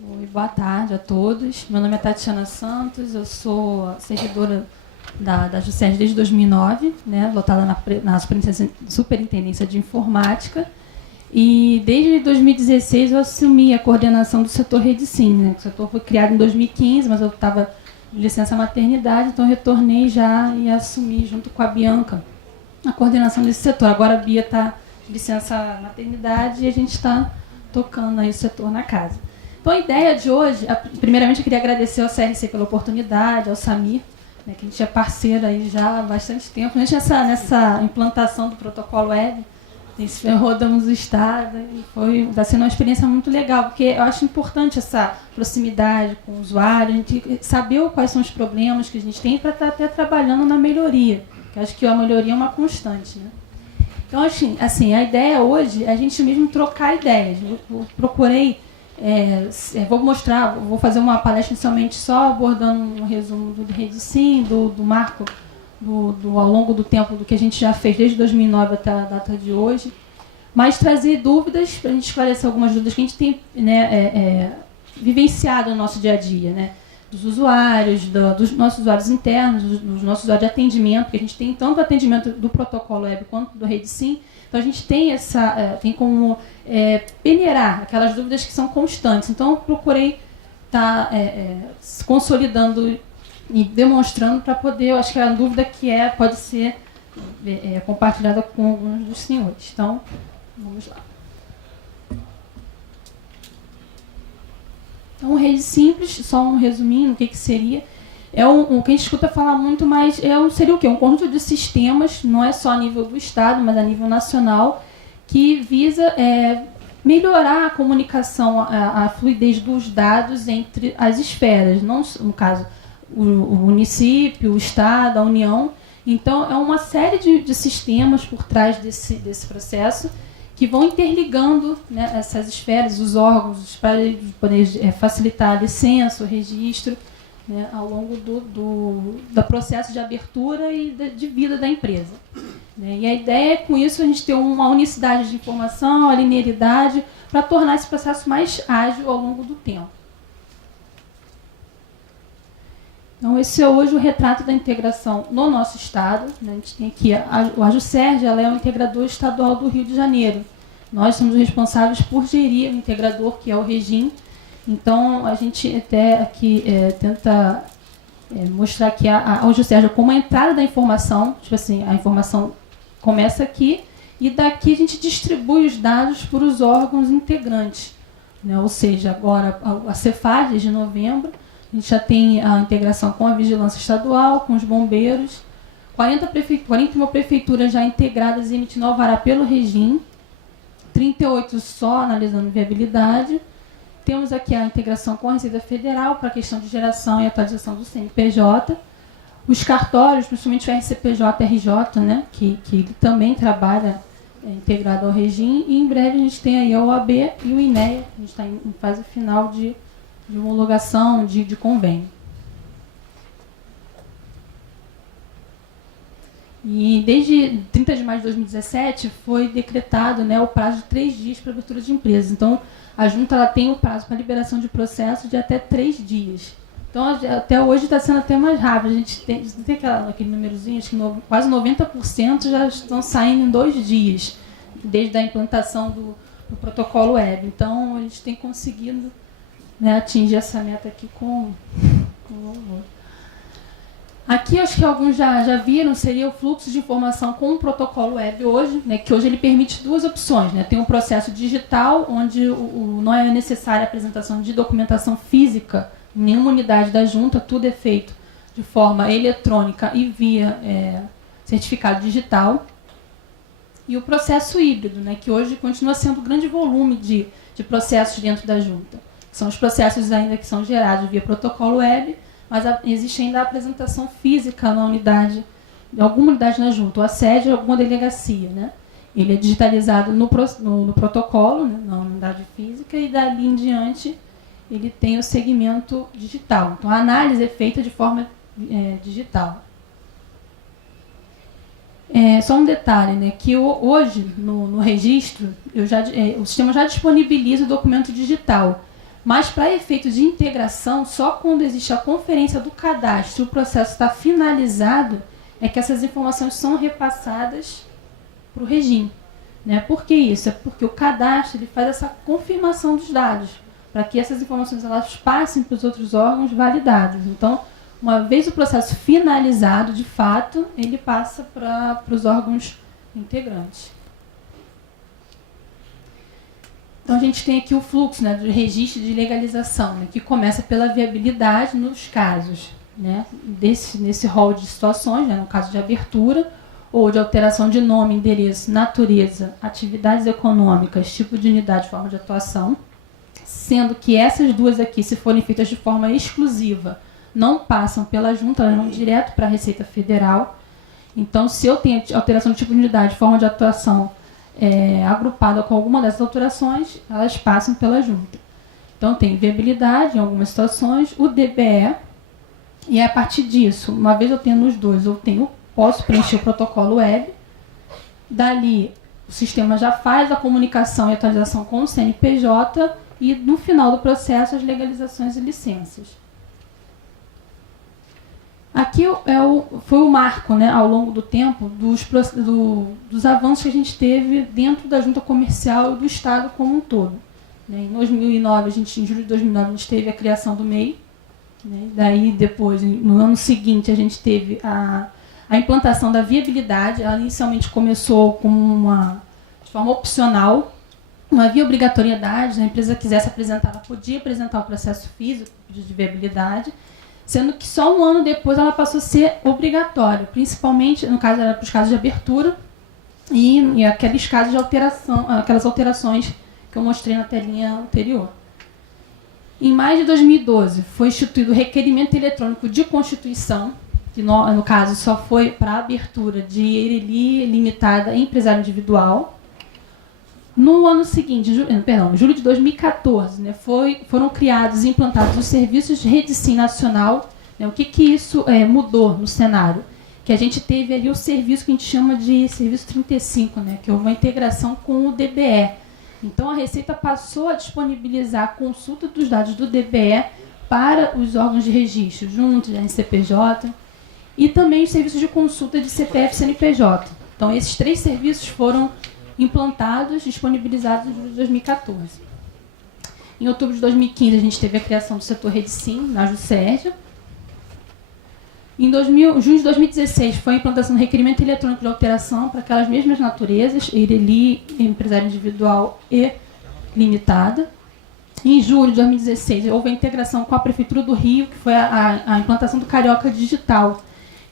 Oi, boa tarde a todos. Meu nome é Tatiana Santos, eu sou servidora da JUSERJ desde 2009, né, lotada na Superintendência de Informática. E desde 2016 eu assumi a coordenação do setor Rede Sim, né? O setor foi criado em 2015, mas eu estava de licença maternidade, então eu retornei já e assumi junto com a Bianca a coordenação desse setor. Agora a Bia está de licença maternidade e a gente está tocando aí o setor na casa. Então a ideia de hoje, primeiramente eu queria agradecer ao CRC pela oportunidade, ao Samir, né, que a gente é parceiro aí já há bastante tempo. A gente nessa implantação do protocolo web, rodamos o estado e está sendo uma experiência muito legal, porque eu acho importante essa proximidade com o usuário, a gente saber quais são os problemas que a gente tem para estar até trabalhando na melhoria, que acho que a melhoria é uma constante, né? Então, assim, a ideia hoje é a gente mesmo trocar ideias. Eu procurei, vou fazer uma palestra inicialmente só abordando um resumo do Rede Sim, do marco ao longo do tempo do que a gente já fez desde 2009 até a data de hoje, mas trazer dúvidas para a gente esclarecer algumas dúvidas que a gente tem, né, vivenciado no nosso dia a dia, né, dos usuários, dos nossos usuários internos, dos nossos usuários de atendimento, porque a gente tem tanto atendimento do protocolo web quanto do Rede Sim, então a gente tem tem como peneirar aquelas dúvidas que são constantes. Então eu procurei estar consolidando e demonstrando para poder, eu acho que a dúvida que pode ser compartilhada com alguns dos senhores. Então, vamos lá. Então, rede simples, só um resuminho, o que seria. O que a gente escuta falar muito, mas seria o quê? Um conjunto de sistemas, não é só a nível do Estado, mas a nível nacional, que visa melhorar a comunicação, a fluidez dos dados entre as esferas, não, no caso, o município, o Estado, a União. Então, é uma série de sistemas por trás desse processo que vão interligando, né, essas esferas, os órgãos, para poder facilitar a licença, o registro, né, ao longo do processo de abertura e de vida da empresa. Né? E a ideia é, com isso, a gente ter uma unicidade de informação, a linearidade, para tornar esse processo mais ágil ao longo do tempo. Então, esse é hoje o retrato da integração no nosso estado. Né? A gente tem aqui a JUSERJ, ela é o integrador estadual do Rio de Janeiro. Nós somos responsáveis por gerir o integrador, que é o REGIM. Então, a gente até aqui tenta mostrar aqui a JUSERJ como a entrada da informação. Tipo assim, a informação começa aqui e daqui a gente distribui os dados para os órgãos integrantes. Né? Ou seja, agora a Cefaz, desde novembro, a gente já tem a integração com a Vigilância Estadual, com os bombeiros, 41 prefeituras já integradas e emitindo alvará pelo REGIM, 38 só analisando viabilidade. Temos aqui a integração com a Receita Federal para a questão de geração e atualização do CNPJ. Os cartórios, principalmente o RCPJ-RJ, né, que ele também trabalha integrado ao REGIM. E em breve a gente tem aí a OAB e o INEA, a gente está em fase final de homologação de convênio. E desde 30 de maio de 2017 foi decretado, né, o prazo de 3 dias para abertura de empresas. Então, a Junta ela tem o prazo para liberação de processo de até 3 dias. Então, até hoje está sendo até mais rápido. A gente tem aquele númerozinho, acho que quase 90% já estão saindo em 2 dias, desde a implantação do protocolo web. Então, a gente tem conseguido, né, atingir essa meta aqui com louvor. Aqui, acho que alguns já viram, seria o fluxo de informação com o protocolo web hoje, né, que hoje ele permite 2 opções. Né? Tem um processo digital, onde não é necessária a apresentação de documentação física em nenhuma unidade da Junta, tudo é feito de forma eletrônica e via certificado digital. E o processo híbrido, né, que hoje continua sendo um grande volume de processos dentro da Junta. São os processos ainda que são gerados via protocolo web, mas existe ainda a apresentação física na unidade, em alguma unidade na Junta, ou a sede ou alguma delegacia. Né? Ele é digitalizado no protocolo, né, na unidade física, e dali em diante ele tem o segmento digital. Então, a análise é feita de forma digital. Só um detalhe, né, que hoje, no registro, o sistema já disponibiliza o documento digital, Mas, para efeito de integração, só quando existe a conferência do cadastro e o processo está finalizado, é que essas informações são repassadas para o regime. Né? Por que isso? É porque o cadastro ele faz essa confirmação dos dados, para que essas informações elas passem para os outros órgãos validados. Então, uma vez o processo finalizado, de fato, ele passa para os órgãos integrantes. Então, a gente tem aqui o fluxo, né, do registro de legalização, né, que começa pela viabilidade nos casos, né, nesse rol de situações, né, no caso de abertura ou de alteração de nome, endereço, natureza, atividades econômicas, tipo de unidade, forma de atuação, sendo que essas duas aqui, se forem feitas de forma exclusiva, não passam pela junta, elas vão direto para a Receita Federal. Então, se eu tenho alteração de tipo de unidade, forma de atuação agrupada com alguma dessas alterações, elas passam pela junta. Então, tem viabilidade em algumas situações, o DBE, e a partir disso, uma vez eu tendo os dois, posso preencher o protocolo web, dali o sistema já faz a comunicação e atualização com o CNPJ e no final do processo as legalizações e licenças. Aqui foi o marco, né, ao longo do tempo dos avanços que a gente teve dentro da junta comercial e do Estado como um todo. Né? Em 2009, em julho de 2009, a gente teve a criação do MEI. Né? Daí, depois, no ano seguinte, a gente teve a implantação da viabilidade. Ela inicialmente começou como de forma opcional. Não havia obrigatoriedade, se a empresa quisesse apresentar, ela podia apresentar o processo físico de viabilidade, sendo que só um ano depois ela passou a ser obrigatória, principalmente, no caso, era para os casos de abertura e aqueles casos de alteração, aquelas alterações que eu mostrei na telinha anterior. Em maio de 2012, foi instituído o requerimento eletrônico de constituição, que no caso só foi para a abertura de EIRELI limitada e empresário individual. No ano seguinte, julho de 2014, né, foram criados e implantados os serviços de rede SIM nacional. Né, o que isso mudou no cenário? Que a gente teve ali o serviço que a gente chama de serviço 35, né, que houve uma integração com o DBE. Então, a Receita passou a disponibilizar a consulta dos dados do DBE para os órgãos de registro, juntos, da RCPJ, e também os serviços de consulta de CPF e CNPJ. Então, esses 3 serviços foram implantados, disponibilizados em julho de 2014. Em outubro de 2015, a gente teve a criação do setor Rede SIM, na Jusérgia. Em junho de 2016, foi a implantação do requerimento eletrônico de alteração para aquelas mesmas naturezas, EIRELI, empresário individual e limitada. Em julho de 2016, houve a integração com a Prefeitura do Rio, que foi a implantação do Carioca Digital.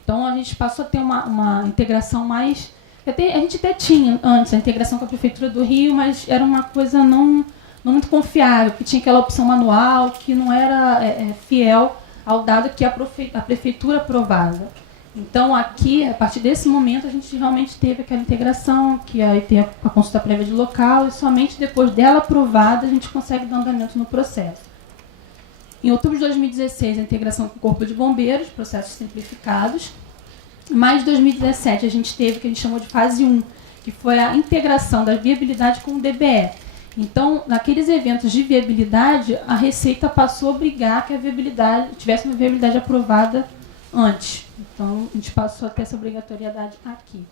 Então, a gente passou a ter uma integração mais... A gente até tinha antes a integração com a Prefeitura do Rio, mas era uma coisa não muito confiável, que tinha aquela opção manual, que não era fiel ao dado que a Prefeitura aprovava. Então, aqui, a partir desse momento, a gente realmente teve aquela integração, que aí tem a consulta prévia de local, e somente depois dela aprovada a gente consegue dar andamento no processo. Em outubro de 2016, a integração com o Corpo de Bombeiros, processos simplificados. Em maio de 2017, a gente teve o que a gente chamou de fase 1, que foi a integração da viabilidade com o DBE. Então, naqueles eventos de viabilidade, a Receita passou a obrigar que a viabilidade tivesse uma viabilidade aprovada antes. Então, a gente passou a ter essa obrigatoriedade aqui.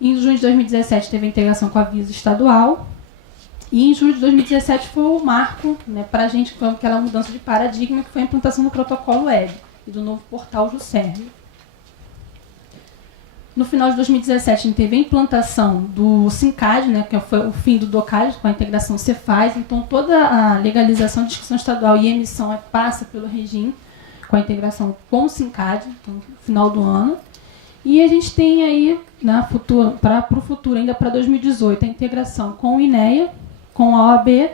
Em junho de 2017, teve a integração com a Visa Estadual. E em julho de 2017 foi o marco, né, para a gente, foi aquela mudança de paradigma, que foi a implantação do protocolo web e do novo portal Jusérgia. No final de 2017, a gente teve a implantação do SINCAD, né, que foi o fim do DOCAD, com a integração Cefaz. Então, toda a legalização de inscrição estadual e emissão passa pelo regime, com a integração com o SINCAD, então, no final do ano. E a gente tem aí, né, para o futuro, ainda para 2018, a integração com o INEA, com a OAB,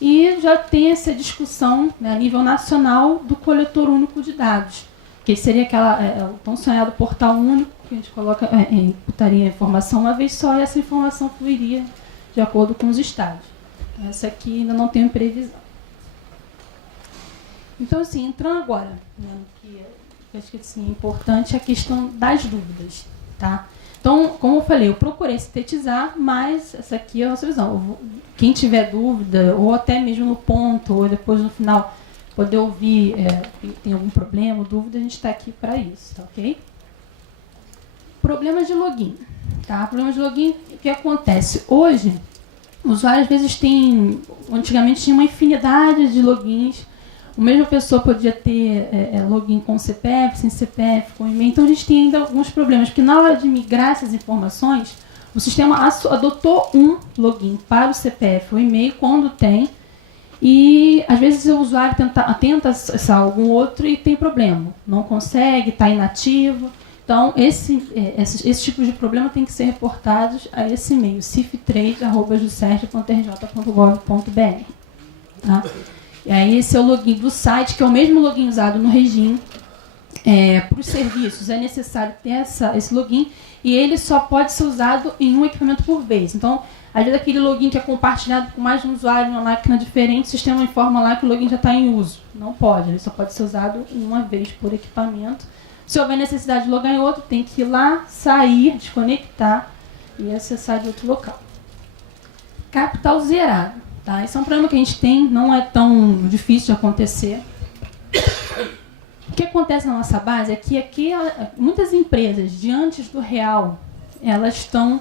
e já tem essa discussão, né, a nível nacional do coletor único de dados, que seria o tão sonhado portal único, que a gente coloca, imputaria a informação uma vez só, e essa informação fluiria de acordo com os estados. Essa aqui ainda não tem previsão. Então, assim, entrando agora, né, que eu acho que assim, é importante a questão das dúvidas. Tá? Então, Então, como eu falei, eu procurei sintetizar, mas essa aqui é a nossa visão. Quem tiver dúvida, ou até mesmo no ponto, ou depois no final, poder ouvir, tem algum problema, dúvida, a gente está aqui para isso, tá ok? Problemas de login. Tá? Problemas de login, o que acontece? Hoje, o usuário às vezes antigamente tinha uma infinidade de logins, a mesma pessoa podia ter login com CPF, sem CPF, com e-mail. Então, a gente tem ainda alguns problemas, porque na hora de migrar essas informações, o sistema adotou um login para o CPF ou e-mail, quando tem, e às vezes o usuário tenta acessar algum outro e tem problema. Não consegue, está inativo. Então, esse tipo de problema tem que ser reportados a esse e-mail, cif3@juserj.rj.gov.br. Tá? E aí, esse é o login do site, que é o mesmo login usado no regime. Para os serviços, é necessário ter esse login e ele só pode ser usado em um equipamento por vez. Então, às vezes, aquele login que é compartilhado com mais de um usuário em uma máquina diferente, o sistema informa lá que o login já está em uso. Não pode, ele só pode ser usado uma vez por equipamento. Se houver necessidade de logar em outro, tem que ir lá, sair, desconectar e acessar de outro local. Capital zerado. Tá? Esse é um problema que a gente tem, não é tão difícil de acontecer. O que acontece na nossa base é que aqui, muitas empresas, de antes do real, elas estão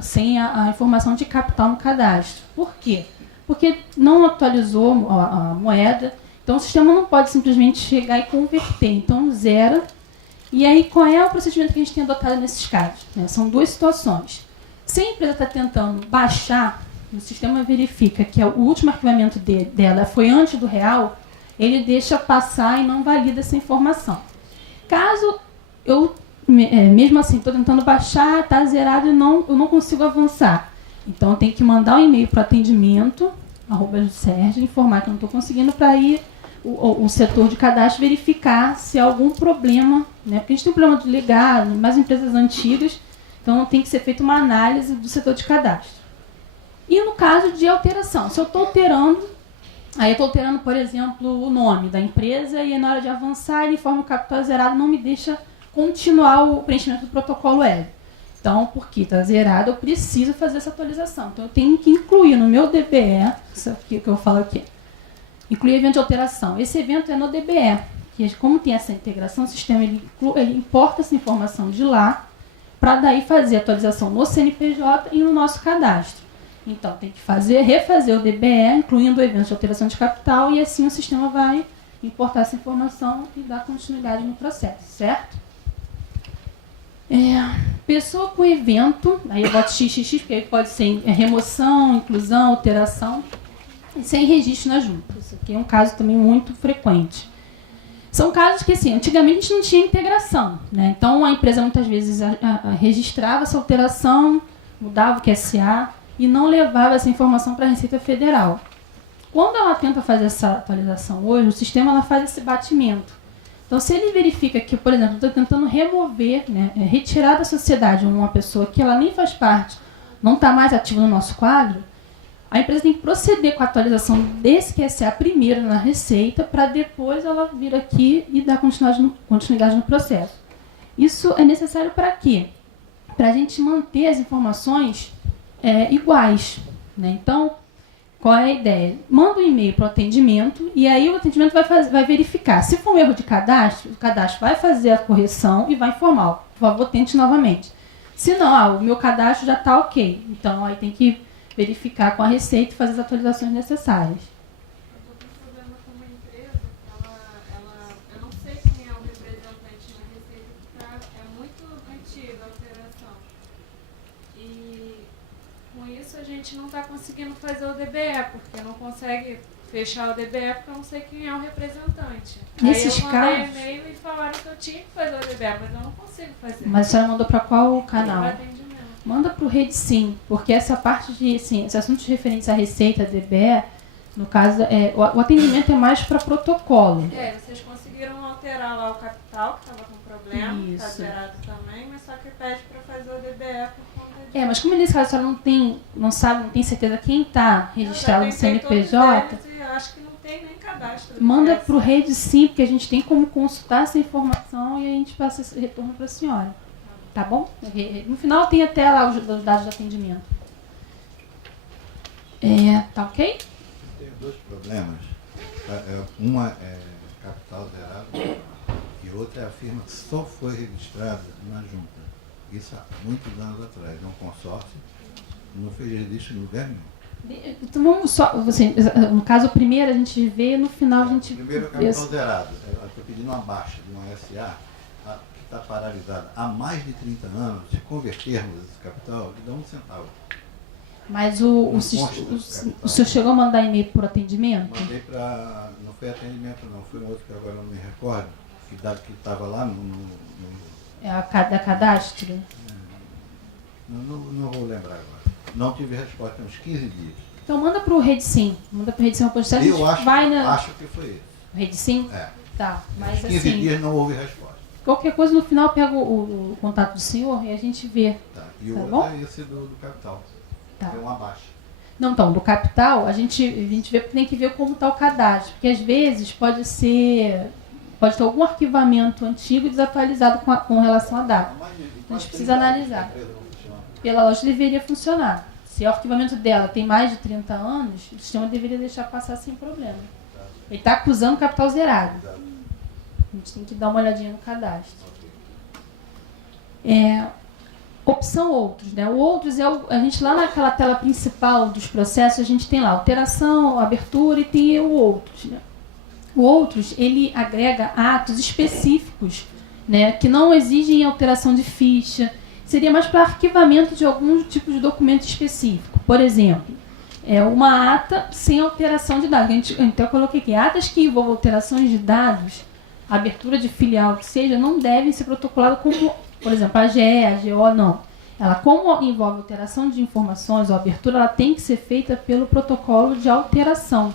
sem a informação de capital no cadastro. Por quê? Porque não atualizou a moeda, então o sistema não pode simplesmente chegar e converter. Então, zera. E aí, qual é o procedimento que a gente tem adotado nesses casos? São duas situações. Se a empresa está tentando baixar, o sistema verifica que o último arquivamento dela foi antes do real, ele deixa passar e não valida essa informação. Caso eu, mesmo assim, estou tentando baixar, está zerado e eu não consigo avançar. Então, eu tenho que mandar um e-mail para o atendimento, @juserj, informar que eu não estou conseguindo, para ir o setor de cadastro verificar se há algum problema, porque a gente tem um problema de legado, mais empresas antigas, então tem que ser feita uma análise do setor de cadastro. E no caso de alteração, se eu estou alterando, aí eu estou alterando, por exemplo, o nome da empresa e na hora de avançar ele informa o capital zerado, não me deixa continuar o preenchimento do protocolo web. Então, porque está zerado, eu preciso fazer essa atualização. Então, eu tenho que incluir no meu DBE, isso aqui que eu falo aqui, incluir evento de alteração. Esse evento é no DBE, que como tem essa integração, o sistema ele importa essa informação de lá, para daí fazer a atualização no CNPJ e no nosso cadastro. Então, tem que refazer o DBE, incluindo o evento de alteração de capital, e assim o sistema vai importar essa informação e dar continuidade no processo, certo? Pessoa com evento, aí eu boto XXX, porque aí pode ser remoção, inclusão, alteração, e sem registro na junta. Isso aqui é um caso também muito frequente. São casos que, assim, antigamente a gente não tinha integração, Então, a empresa muitas vezes registrava essa alteração, mudava o QSA e não levava essa informação para a Receita Federal. Quando ela tenta fazer essa atualização hoje, o sistema ela faz esse batimento. Então, se ele verifica que, por exemplo, estou tentando remover, retirar da sociedade uma pessoa que ela nem faz parte, não está mais ativa no nosso quadro, a empresa tem que proceder com a atualização desse QSA primeiro na Receita, para depois ela vir aqui e dar continuidade no processo. Isso é necessário para quê? Para a gente manter as informações iguais. Então, qual é a ideia? Manda um e-mail para o atendimento e aí o atendimento vai verificar. Se for um erro de cadastro, o cadastro vai fazer a correção e vai informar. Por favor, tente novamente. Se não, o meu cadastro já está ok. Então, aí tem que verificar com a Receita e fazer as atualizações necessárias. Eu estou com problema com uma empresa, eu não sei quem é o representante na Receita, porque é muito antiga a alteração. E com isso a gente não está conseguindo fazer o DBE, porque não consegue fechar o DBE porque eu não sei quem é o representante. Nesses aí eu mandei casos, e-mail e falaram que eu tinha que fazer o DBE, mas eu não consigo fazer. Mas a senhora mandou para qual canal? Para atendimento. Manda para o RedeSim, porque essa parte de, assim, esses assuntos referentes à Receita, DBE, no caso, o atendimento é mais para protocolo. Vocês conseguiram alterar lá o capital, que estava com problema, está zerado também, mas só que pede para fazer o DBE por conta de... Mas como nesse caso a senhora não tem certeza quem está registrado no CNPJ, eu acho que não tem nem cadastro. manda para o RedeSim, porque a gente tem como consultar essa informação e a gente passa esse retorno para a senhora. Tá bom? No final tem até lá os dados de atendimento. Tá ok? Tem dois problemas. Uma é capital zerado e outra é a firma que só foi registrada na junta. Isso há muitos anos atrás. É um consórcio, não fez registro em lugar nenhum. Então vamos só, assim, no caso o primeiro a gente vê, no final a gente... Primeiro é capital zerado. Eu estou pedindo uma baixa de uma SA que está paralisada há mais de 30 anos. Se convertermos esse capital, ele dá 1 centavo. Mas o senhor chegou a mandar e-mail por atendimento? Mandei para... Não foi atendimento não, foi um outro que agora não me recordo, que estava lá É a da cadastro? Não vou lembrar agora. Não tive resposta há uns 15 dias. Então manda para o Redsim. Manda para o Redsim uma postagem. Eu acho que foi isso. Redsim? É. Tá, mas 15 assim... dias não houve resposta. Qualquer coisa no final pega o contato do senhor e a gente vê. Tá. E o Tá outro bom? é esse do capital. Tá. É uma baixa. Não, então, do capital, a gente vê, tem que ver como está o cadastro. Porque às vezes pode ter algum arquivamento antigo desatualizado com relação à data. Então a gente precisa analisar. Pela lógica deveria funcionar. Se o arquivamento dela tem mais de 30 anos, o sistema deveria deixar passar sem problema. Ele está acusando capital zerado. A gente tem que dar uma olhadinha no cadastro. Opção outros, né? O outros é a gente lá naquela tela principal dos processos, a gente tem lá alteração, abertura e tem o outros, né? O outros, ele agrega atos específicos, né, que não exigem alteração de ficha. Seria mais para arquivamento de algum tipo de documento específico. Por exemplo, uma ata sem alteração de dados. Então eu coloquei aqui, atas que envolvam alterações de dados, abertura de filial, que seja, não devem ser protocoladas como, por exemplo, a AGE, a AGO, não. Ela, como envolve alteração de informações ou abertura, ela tem que ser feita pelo protocolo de alteração.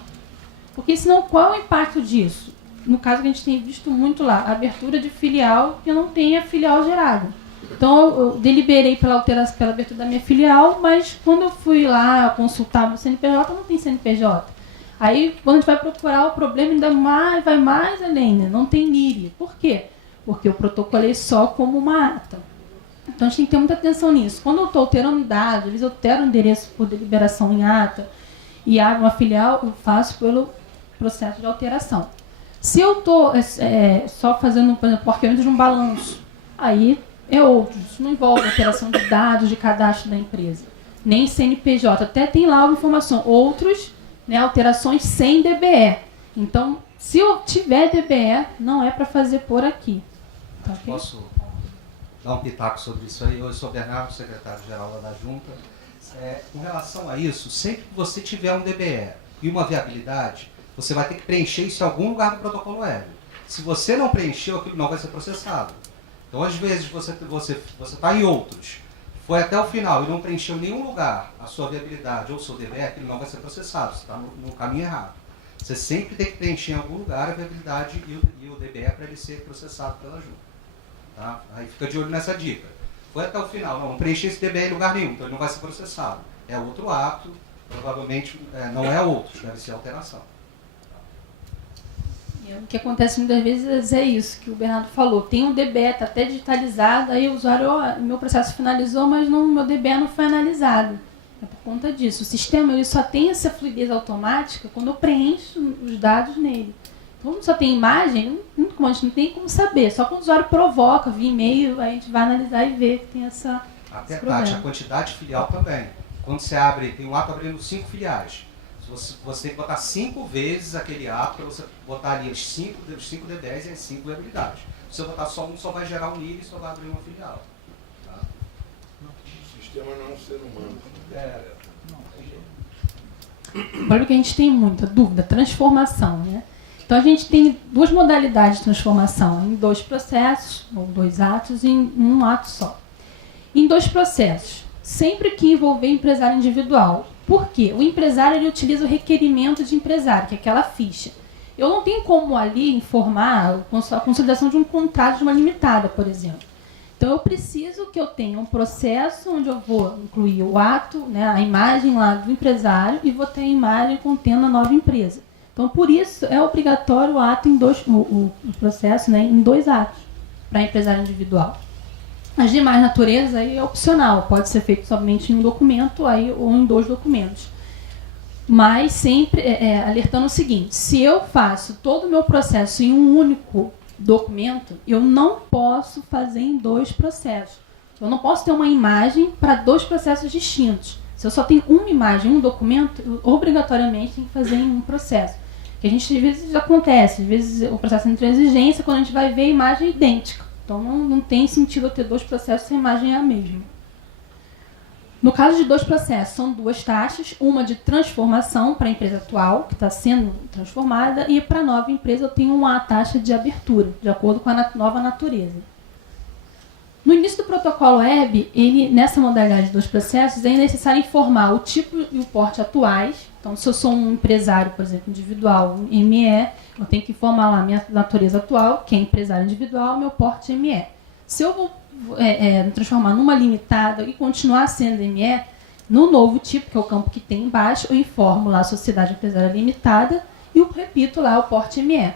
Porque senão, qual é o impacto disso? No caso que a gente tem visto muito lá, abertura de filial que não tenha filial gerada. Então, eu deliberei pela abertura da minha filial, mas quando eu fui lá consultar o CNPJ, não tem CNPJ. Aí, quando a gente vai procurar o problema, ainda vai mais além, né? Não tem NIRI. Por quê? Porque eu protocolei só como uma ata. Então, a gente tem que ter muita atenção nisso. Quando eu estou alterando dados, às vezes eu altero o endereço por deliberação em ata e abro uma filial, eu faço pelo processo de alteração. Se eu estou só fazendo, por exemplo, o arquivamento de um balanço, aí é outro. Isso não envolve alteração de dados de cadastro da empresa, nem CNPJ. Até tem lá uma informação. Outros, né, alterações sem DBE. Então, se eu tiver DBE, não é para fazer por aqui. Tá, okay? Posso dar um pitaco sobre isso aí? Eu sou Bernardo, secretário-geral da Junta. Com relação a isso, sempre que você tiver um DBE e uma viabilidade, você vai ter que preencher isso em algum lugar do protocolo web. Se você não preencheu, aquilo não vai ser processado. Então, às vezes, você está em outros, foi até o final e não preencheu em nenhum lugar a sua viabilidade ou o seu DBE, aquilo não vai ser processado, você está no caminho errado. Você sempre tem que preencher em algum lugar a viabilidade e o DBE para ele ser processado pela Junta. Tá? Aí fica de olho nessa dica. Foi até o final, não preenchi esse DBE em lugar nenhum, então ele não vai ser processado. É outro ato, provavelmente não é outro, deve ser alteração. O que acontece muitas vezes é isso que o Bernardo falou. Tem um DBE, está até digitalizado, aí o usuário, meu processo finalizou, mas meu DBE não foi analisado. É por conta disso. O sistema ele só tem essa fluidez automática quando eu preencho os dados nele. Então, quando só tem imagem, a gente não tem como saber. Só quando o usuário provoca, via e-mail, aí a gente vai analisar e ver que tem esse Tati, a quantidade de filial também. Quando você abre, tem um ato abrindo 5 filiais. Você tem que botar 5 vezes aquele ato para você botar ali os 5 DBs e as 5 viabilidades. Se você botar só um, só vai gerar um NIR e só vai abrir uma filial. Tá? O sistema não é um ser humano. O problema é que a gente tem muita dúvida, transformação, né? Então a gente tem duas modalidades de transformação, em 2 processos, ou 2 atos, em um ato só. Em 2 processos, sempre que envolver empresário individual. Por quê? O empresário ele utiliza o requerimento de empresário, que é aquela ficha. Eu não tenho como ali informar a consolidação de um contrato de uma limitada, por exemplo. Então eu preciso que eu tenha um processo onde eu vou incluir o ato, né, a imagem lá do empresário e vou ter a imagem contendo a nova empresa. Então por isso é obrigatório o ato em o processo, né, em 2 atos para empresário individual. As demais naturezas aí é opcional, pode ser feito somente em um documento aí, ou em 2 documentos. Mas sempre alertando o seguinte: se eu faço todo o meu processo em um único documento, eu não posso fazer em 2 processos. Eu não posso ter uma imagem para 2 processos distintos. Se eu só tenho uma imagem, um documento, eu obrigatoriamente tenho que fazer em um processo. Que a gente, às vezes, acontece. Às vezes o processo entra em exigência, quando a gente vai ver a imagem é idêntica. Então não tem sentido eu ter 2 processos se a imagem é a mesma. No caso de 2 processos, são 2 taxas. Uma de transformação para a empresa atual, que está sendo transformada, e para a nova empresa eu tenho uma taxa de abertura, de acordo com a nova natureza. No início do protocolo web, nessa modalidade de 2 processos, é necessário informar o tipo e o porte atuais. Então, se eu sou um empresário, por exemplo, individual, ME, eu tenho que informar lá a minha natureza atual, que é empresário individual, meu porte ME. Se eu vou me transformar numa limitada e continuar sendo ME, no novo tipo, que é o campo que tem embaixo, eu informo lá a sociedade empresária limitada e eu repito lá o porte ME.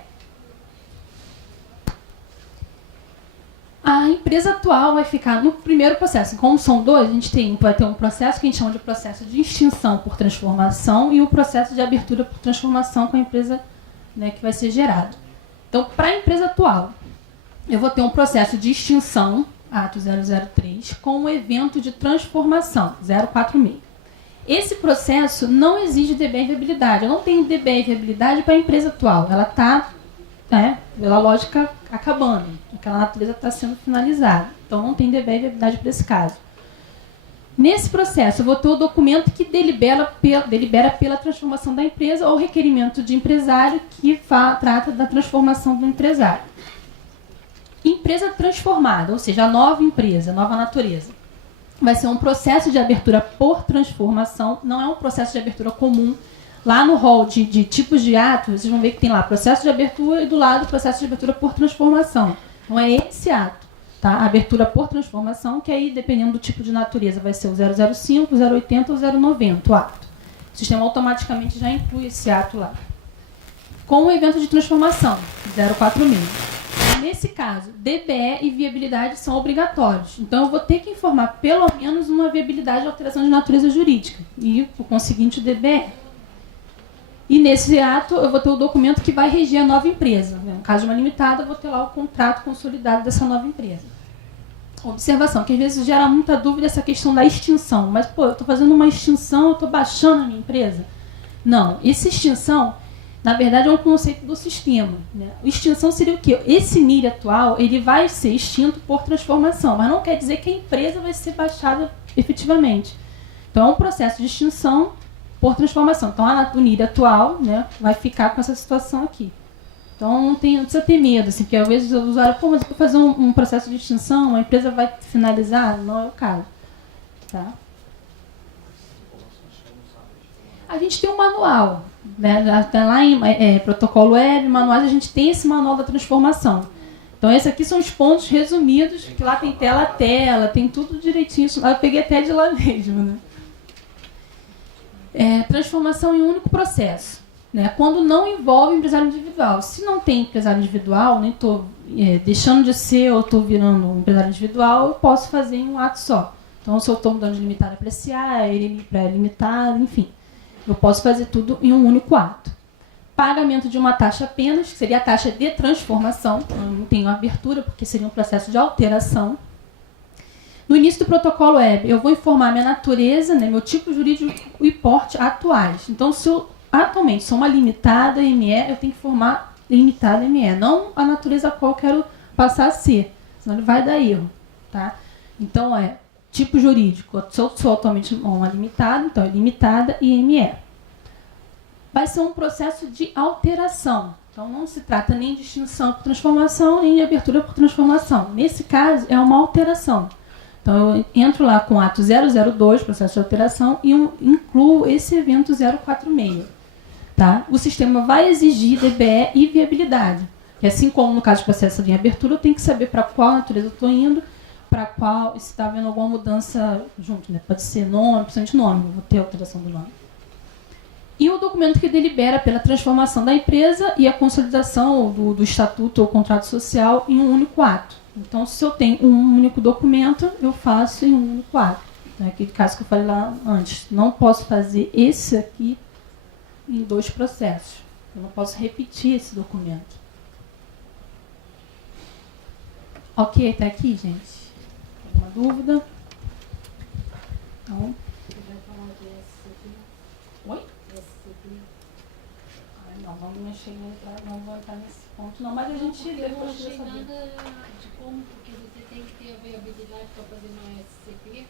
A empresa atual vai ficar no primeiro processo. Como são 2, a gente vai ter um processo que a gente chama de processo de extinção por transformação e o processo de abertura por transformação com a empresa, né, que vai ser gerada. Então, para a empresa atual, eu vou ter um processo de extinção, ato 003, com um evento de transformação, 046. Esse processo não exige DBE e viabilidade. Eu não tenho DBE e viabilidade para a empresa atual. Ela está, pela lógica, acabando. Aquela natureza está sendo finalizada. Então, não tem DBE e viabilidade para esse caso. Nesse processo, eu vou ter o documento que delibera pela transformação da empresa ou requerimento de empresário que trata da transformação do empresário. Empresa transformada, ou seja, a nova empresa, nova natureza. Vai ser um processo de abertura por transformação, não é um processo de abertura comum. Lá no rol de tipos de atos, vocês vão ver que tem lá processo de abertura e do lado processo de abertura por transformação. Então é esse ato, tá? A abertura por transformação, que aí, dependendo do tipo de natureza, vai ser o 005, o 080 ou o 090, o ato. O sistema automaticamente já inclui esse ato lá. Com o evento de transformação, 046. Nesse caso, DBE e viabilidade são obrigatórios. Então, eu vou ter que informar pelo menos uma viabilidade de alteração de natureza jurídica. E, por conseguinte, o DBE. E, nesse ato, eu vou ter o documento que vai reger a nova empresa. No caso de uma limitada, eu vou ter lá o contrato consolidado dessa nova empresa. Observação, que às vezes gera muita dúvida essa questão da extinção. Mas, eu estou fazendo uma extinção, eu estou baixando a minha empresa? Não, essa extinção, na verdade, é um conceito do sistema, né? Extinção seria o quê? Esse NIR atual, ele vai ser extinto por transformação, mas não quer dizer que a empresa vai ser baixada efetivamente. Então, é um processo de extinção por transformação. Então, o NIR atual, né, vai ficar com essa situação aqui. Então, não precisa ter medo, assim, porque às vezes o usuário, mas eu vou fazer um processo de extinção, a empresa vai finalizar? Não é o caso. Tá? A gente tem um manual. Tá lá em protocolo web, manuais, a gente tem esse manual da transformação. Então, esses aqui são os pontos resumidos, que lá tem tela a tela, tem tudo direitinho. Eu peguei até de lá mesmo. Né? Transformação em um único processo. Né? Quando não envolve empresário individual. Se não tem empresário individual, nem estou deixando de ser ou estou virando um empresário individual, eu posso fazer em um ato só. Então, se eu estou mudando de limitada para SA, para limitada, enfim. Eu posso fazer tudo em um único ato. Pagamento de uma taxa apenas, que seria a taxa de transformação. Eu não tenho abertura, porque seria um processo de alteração. No início do protocolo web, eu vou informar minha natureza, né, meu tipo jurídico e porte atuais. Então, se eu atualmente sou uma limitada ME, eu tenho que informar limitada ME, não a natureza a qual eu quero passar a ser, senão ele vai dar erro. Tá? Então, tipo jurídico, se eu sou atualmente uma limitada, então é limitada e ME. Vai ser um processo de alteração. Então, não se trata nem de extinção por transformação, nem de abertura por transformação. Nesse caso, é uma alteração. Então, eu entro lá com o ato 002, processo de alteração, e incluo esse evento 046. Tá? O sistema vai exigir DBE e viabilidade. E assim como no caso de processo de abertura, eu tenho que saber para qual natureza eu estou indo, para qual, se está havendo alguma mudança junto, né? Pode ser nome, principalmente nome, vou ter alteração do nome. e o documento que delibera pela transformação da empresa e a consolidação do estatuto ou contrato social em um único ato. Então, se eu tenho um único documento, eu faço em um único ato. Aquele caso que eu falei lá antes. Não posso fazer esse aqui em 2 processos. Eu não posso repetir esse documento. Ok, até aqui, gente? Alguma dúvida? Não? Oi? Ai, não, vamos mexer, não vou entrar nesse ponto, não, mas a gente Eu não depois achei queria saber. nada de como, porque você tem que ter a viabilidade para fazer uma SCP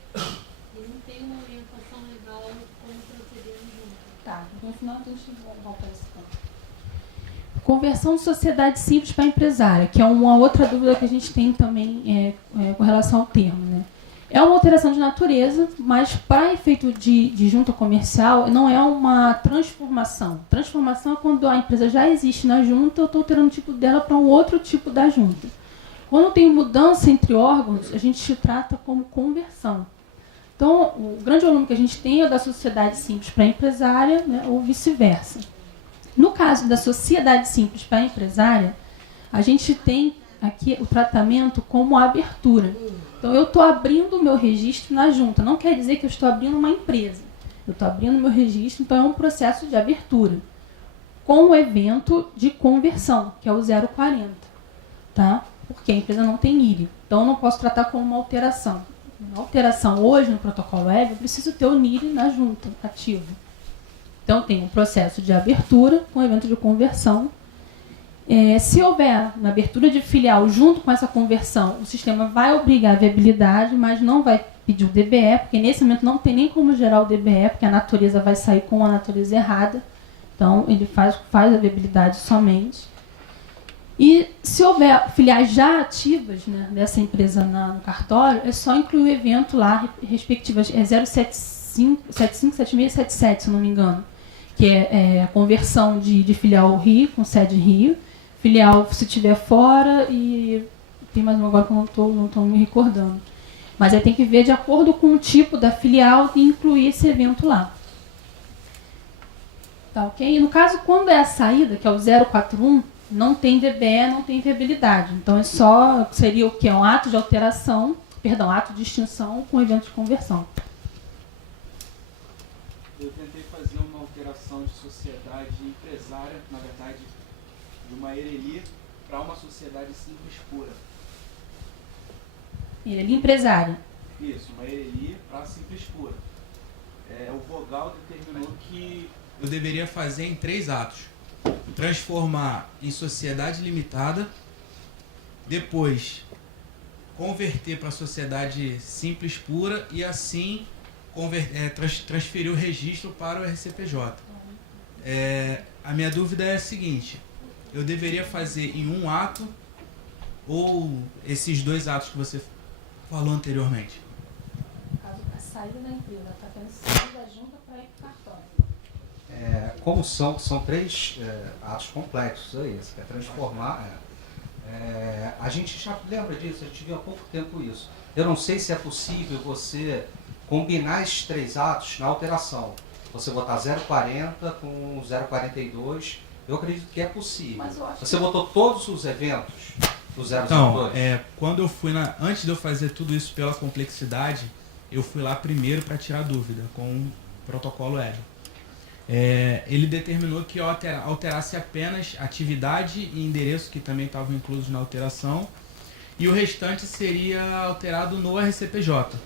e não tem uma orientação legal como proceder junto. Tá, no final a gente volta a esse ponto. Conversão de sociedade simples para empresária, que é uma outra dúvida que a gente tem também com relação ao termo, né? É uma alteração de natureza, mas para efeito de junta comercial não é uma transformação. Transformação é quando a empresa já existe na junta, eu estou alterando o tipo dela para um outro tipo da junta. Quando tem mudança entre órgãos, a gente trata como conversão. Então, o grande volume que a gente tem é da sociedade simples para empresária, né, ou vice-versa. No caso da sociedade simples para empresária, a gente tem aqui o tratamento como abertura. Então, eu estou abrindo o meu registro na junta. Não quer dizer que eu estou abrindo uma empresa. Eu estou abrindo o meu registro, então é um processo de abertura. Com o evento de conversão, que é o 040. Tá? Porque a empresa não tem NIRI. Então, eu não posso tratar como uma alteração. Uma alteração hoje no protocolo web, eu preciso ter o NIRI na junta, ativo. Então, tem um processo de abertura com o evento de conversão. Se houver uma abertura de filial junto com essa conversão, o sistema vai obrigar a viabilidade, mas não vai pedir o DBE, porque nesse momento não tem nem como gerar o DBE, porque a natureza vai sair com a natureza errada. Então, ele faz a viabilidade somente. E se houver filiais já ativas, né, dessa empresa no cartório, é só incluir o evento lá, respectivas, 075, 75, 76 e 77, se eu não me engano, que é a conversão de filial Rio, com sede Rio, filial se tiver fora, e tem mais uma agora que eu não estou me recordando. Mas aí tem que ver de acordo com o tipo da filial e incluir esse evento lá. Tá, ok? E no caso, quando é a saída, que é o 041, não tem DBE, não tem viabilidade. Então seria o que? Um ato de alteração, ato de extinção com evento de conversão. Eu tentei fazer uma alteração de sociedade empresária, na verdade, de uma ERELI para uma sociedade simples pura. ERELI empresária. Isso, uma ERELI para simples pura. O Vogal determinou que eu deveria fazer em 3 atos. Transformar em sociedade limitada, depois converter para sociedade simples pura e assim transferir o registro para o RCPJ. A minha dúvida é a seguinte: eu deveria fazer em um ato ou esses 2 atos que você falou anteriormente? No caso da saída da empresa, está tendo saída da junta para ir para o cartório. Como são 3 atos complexos aí, você quer transformar. A gente já lembra disso, a gente viu há pouco tempo isso. Eu não sei se é possível você combinar esses 3 atos na alteração. Você botar 040 com 042, eu acredito que é possível. Você botou todos os eventos do 002? Então, quando eu fui antes de eu fazer tudo isso pela complexidade, eu fui lá primeiro para tirar dúvida com o protocolo web. Ele determinou que eu alterasse apenas atividade e endereço, que também estavam inclusos na alteração, e o restante seria alterado no RCPJ.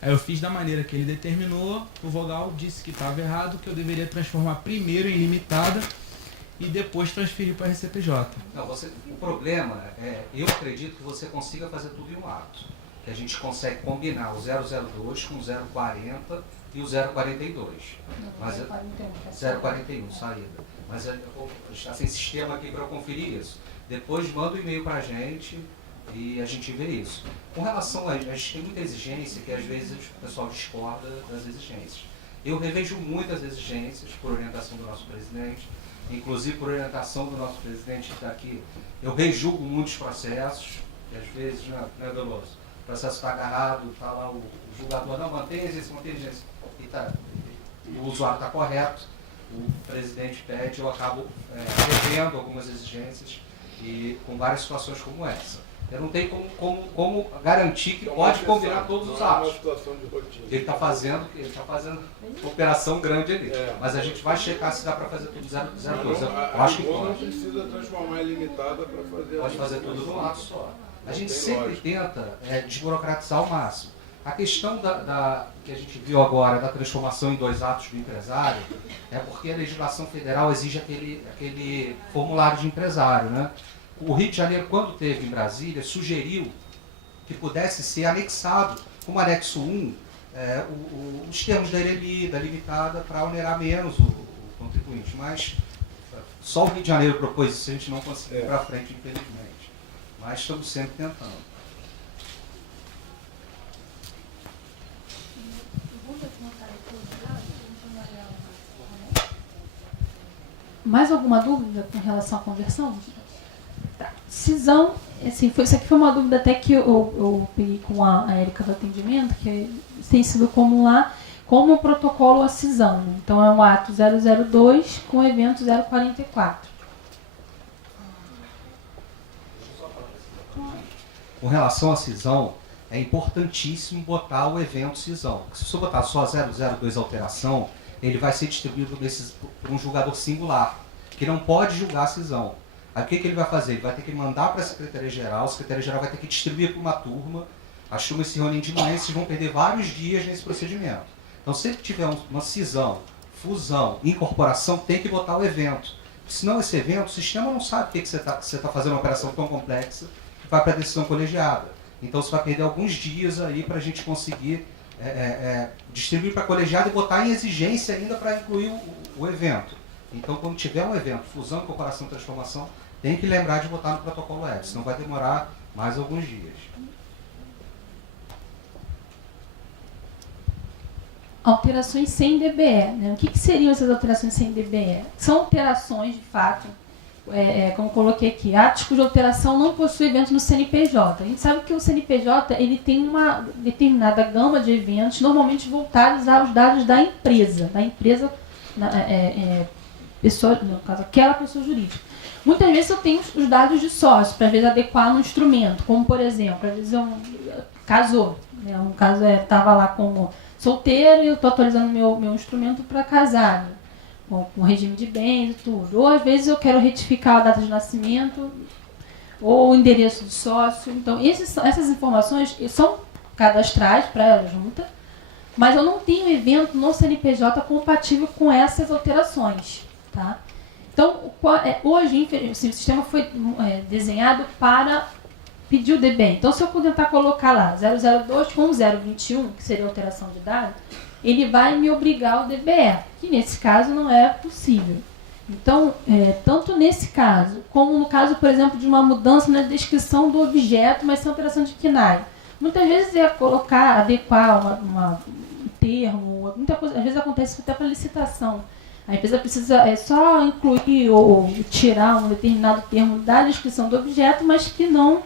Aí eu fiz da maneira que ele determinou, o Vogal disse que estava errado, que eu deveria transformar primeiro em limitada e depois transferir para a RCPJ. Não, o problema eu acredito que você consiga fazer tudo em um ato. Que a gente consegue combinar o 002 com o 040 e o 042. Mas 041, saída. Mas a gente está sem sistema aqui para conferir isso. Depois manda um e-mail para a gente e a gente vê isso. Com relação a gente tem muita exigência que às vezes o pessoal discorda das exigências. Eu revejo muitas exigências por orientação do nosso presidente, inclusive por orientação do nosso presidente que está aqui. Eu rejulgo muitos processos, que às vezes, né, Veloso? O processo está agarrado, está lá o julgador, não, mantém a exigência, e o usuário está correto. o presidente pede, eu acabo revendo algumas exigências e com várias situações como essa. Eu não tenho como garantir que pode combinar todos os atos. Ele está fazendo uma operação grande ali. Mas a gente vai checar se dá para fazer tudo 002. Eu acho que pode. Não precisa transformar em limitada para fazer. Pode fazer tudo num ato só. A gente sempre tenta desburocratizar ao máximo. A questão que a gente viu agora da transformação em 2 atos do empresário é porque a legislação federal exige aquele formulário de empresário, né? O Rio de Janeiro, quando teve em Brasília, sugeriu que pudesse ser anexado, como anexo 1, os termos da ERELI, da limitada, para onerar menos o contribuinte. Mas só o Rio de Janeiro propôs isso, a gente não conseguiu ir para frente, infelizmente. Mas estamos sempre tentando. Mais alguma dúvida com relação à conversão? Tá. Cisão, assim, isso aqui foi uma dúvida até que eu peguei com a Érica do atendimento, que tem sido comum lá, como o protocolo a cisão. Então é um ato 002 com evento 044. Com relação à cisão, é importantíssimo botar o evento cisão. Se você botar só 002 alteração, ele vai ser distribuído por um julgador singular, que não pode julgar a cisão. Aí o que ele vai fazer? Ele vai ter que mandar para a Secretaria-Geral vai ter que distribuir para uma turma, as turmas se reúnem de manhã e vocês vão perder vários dias nesse procedimento. Então, se tiver uma cisão, fusão, incorporação, tem que botar o evento. Senão esse evento, o sistema não sabe que você está fazendo uma operação tão complexa que vai para a decisão colegiada. Então, você vai perder alguns dias aí para a gente conseguir distribuir para a colegiada e botar em exigência ainda para incluir o evento. Então, quando tiver um evento, fusão, incorporação, transformação, tem que lembrar de botar no protocolo web, senão vai demorar mais alguns dias. Alterações sem DBE. Né? O que seriam essas alterações sem DBE? São alterações, de fato, como coloquei aqui, atos cuja alteração não possui evento no CNPJ. A gente sabe que o CNPJ ele tem uma determinada gama de eventos, normalmente voltados aos dados da empresa, pessoa, no caso, aquela pessoa jurídica. Muitas vezes eu tenho os dados de sócio, para às vezes adequar no instrumento, como por exemplo, às vezes casou, né? Um caso estava lá como solteiro e eu estou atualizando meu instrumento para casado, com regime de bens e tudo. Ou às vezes eu quero retificar a data de nascimento ou o endereço de sócio. Então essas informações são cadastrais para a junta, mas eu não tenho evento no CNPJ compatível com essas alterações. Tá? Então, hoje, o sistema foi desenhado para pedir o DBE. Então, se eu tentar colocar lá 002 com 021, que seria alteração de dado, ele vai me obrigar ao DBE, que nesse caso não é possível. Então, tanto nesse caso, como no caso, por exemplo, de uma mudança na descrição do objeto, mas sem alteração de KNAI. Muitas vezes adequar um termo, muita coisa, às vezes acontece até para licitação. A empresa precisa só incluir ou tirar um determinado termo da descrição do objeto, mas que não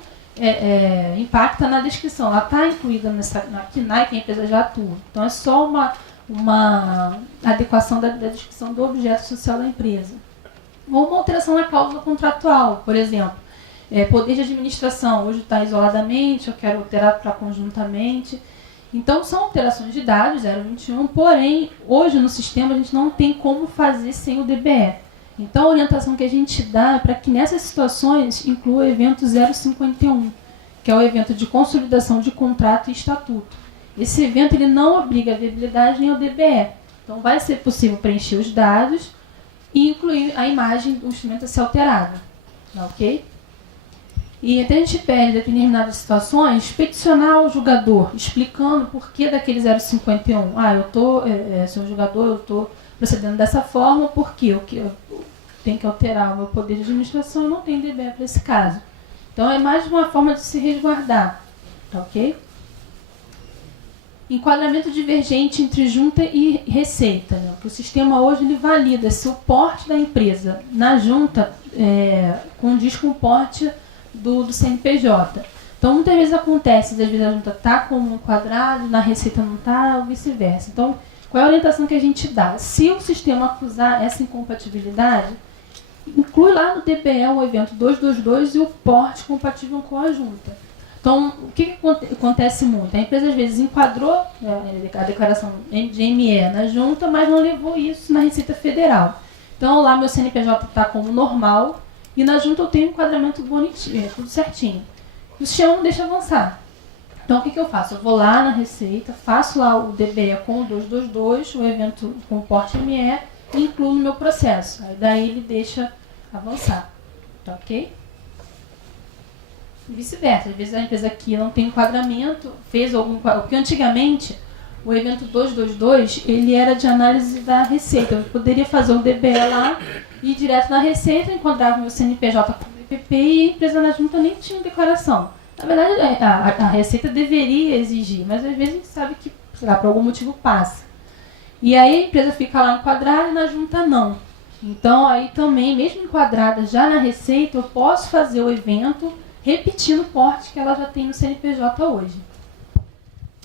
impacta na descrição. Ela está incluída na KNAI, que a empresa já atua. Então, é só uma adequação da descrição do objeto social da empresa. Ou uma alteração na cláusula contratual, por exemplo. Poder de administração, hoje está isoladamente, eu quero alterar para conjuntamente. Então, são alterações de dados, 021, porém, hoje no sistema a gente não tem como fazer sem o DBE. Então, a orientação que a gente dá é para que nessas situações inclua o evento 051, que é o evento de consolidação de contrato e estatuto. Esse evento ele não obriga a viabilidade nem ao DBE. Então, vai ser possível preencher os dados e incluir a imagem do instrumento a ser alterada. Tá, ok? E até a gente pede, em determinadas situações, peticionar ao julgador, explicando por que daquele 051. Senhor julgador, eu estou procedendo dessa forma porque eu tenho que alterar o meu poder de administração e não tenho DBE para esse caso. Então, é mais uma forma de se resguardar. Tá ok? Enquadramento divergente entre junta e receita. Né? O sistema hoje ele valida se o porte da empresa na junta condiz com o porte do CNPJ. Então, muitas vezes acontece, às vezes a junta está com um quadrado, na receita não está, ou vice-versa. Então, qual é a orientação que a gente dá? Se o sistema acusar essa incompatibilidade, inclui lá no DBE o evento 222 e o porte compatível com a junta. Então, o que acontece muito? A empresa, às vezes, enquadrou a declaração de ME na junta, mas não levou isso na Receita Federal. Então, lá meu CNPJ está como normal e na junta eu tenho um enquadramento bonitinho, tudo certinho. O sistema não deixa avançar. Então, o que eu faço? Eu vou lá na Receita, faço lá o DBE com o 222, o evento com o porte ME e incluo no meu processo. Aí daí ele deixa avançar. Tá ok? E vice-versa. Às vezes a empresa aqui não tem enquadramento, fez algum... Porque antigamente, o evento 222, ele era de análise da Receita. Eu poderia fazer um DBE lá, ir direto na Receita, encontrava meu CNPJ com o IPP e a empresa na junta nem tinha declaração. Na verdade, a Receita deveria exigir, mas às vezes a gente sabe que, sei lá, por algum motivo passa. E aí a empresa fica lá enquadrada e na junta não. Então, aí também, mesmo enquadrada já na Receita, eu posso fazer o evento repetindo o porte que ela já tem no CNPJ hoje.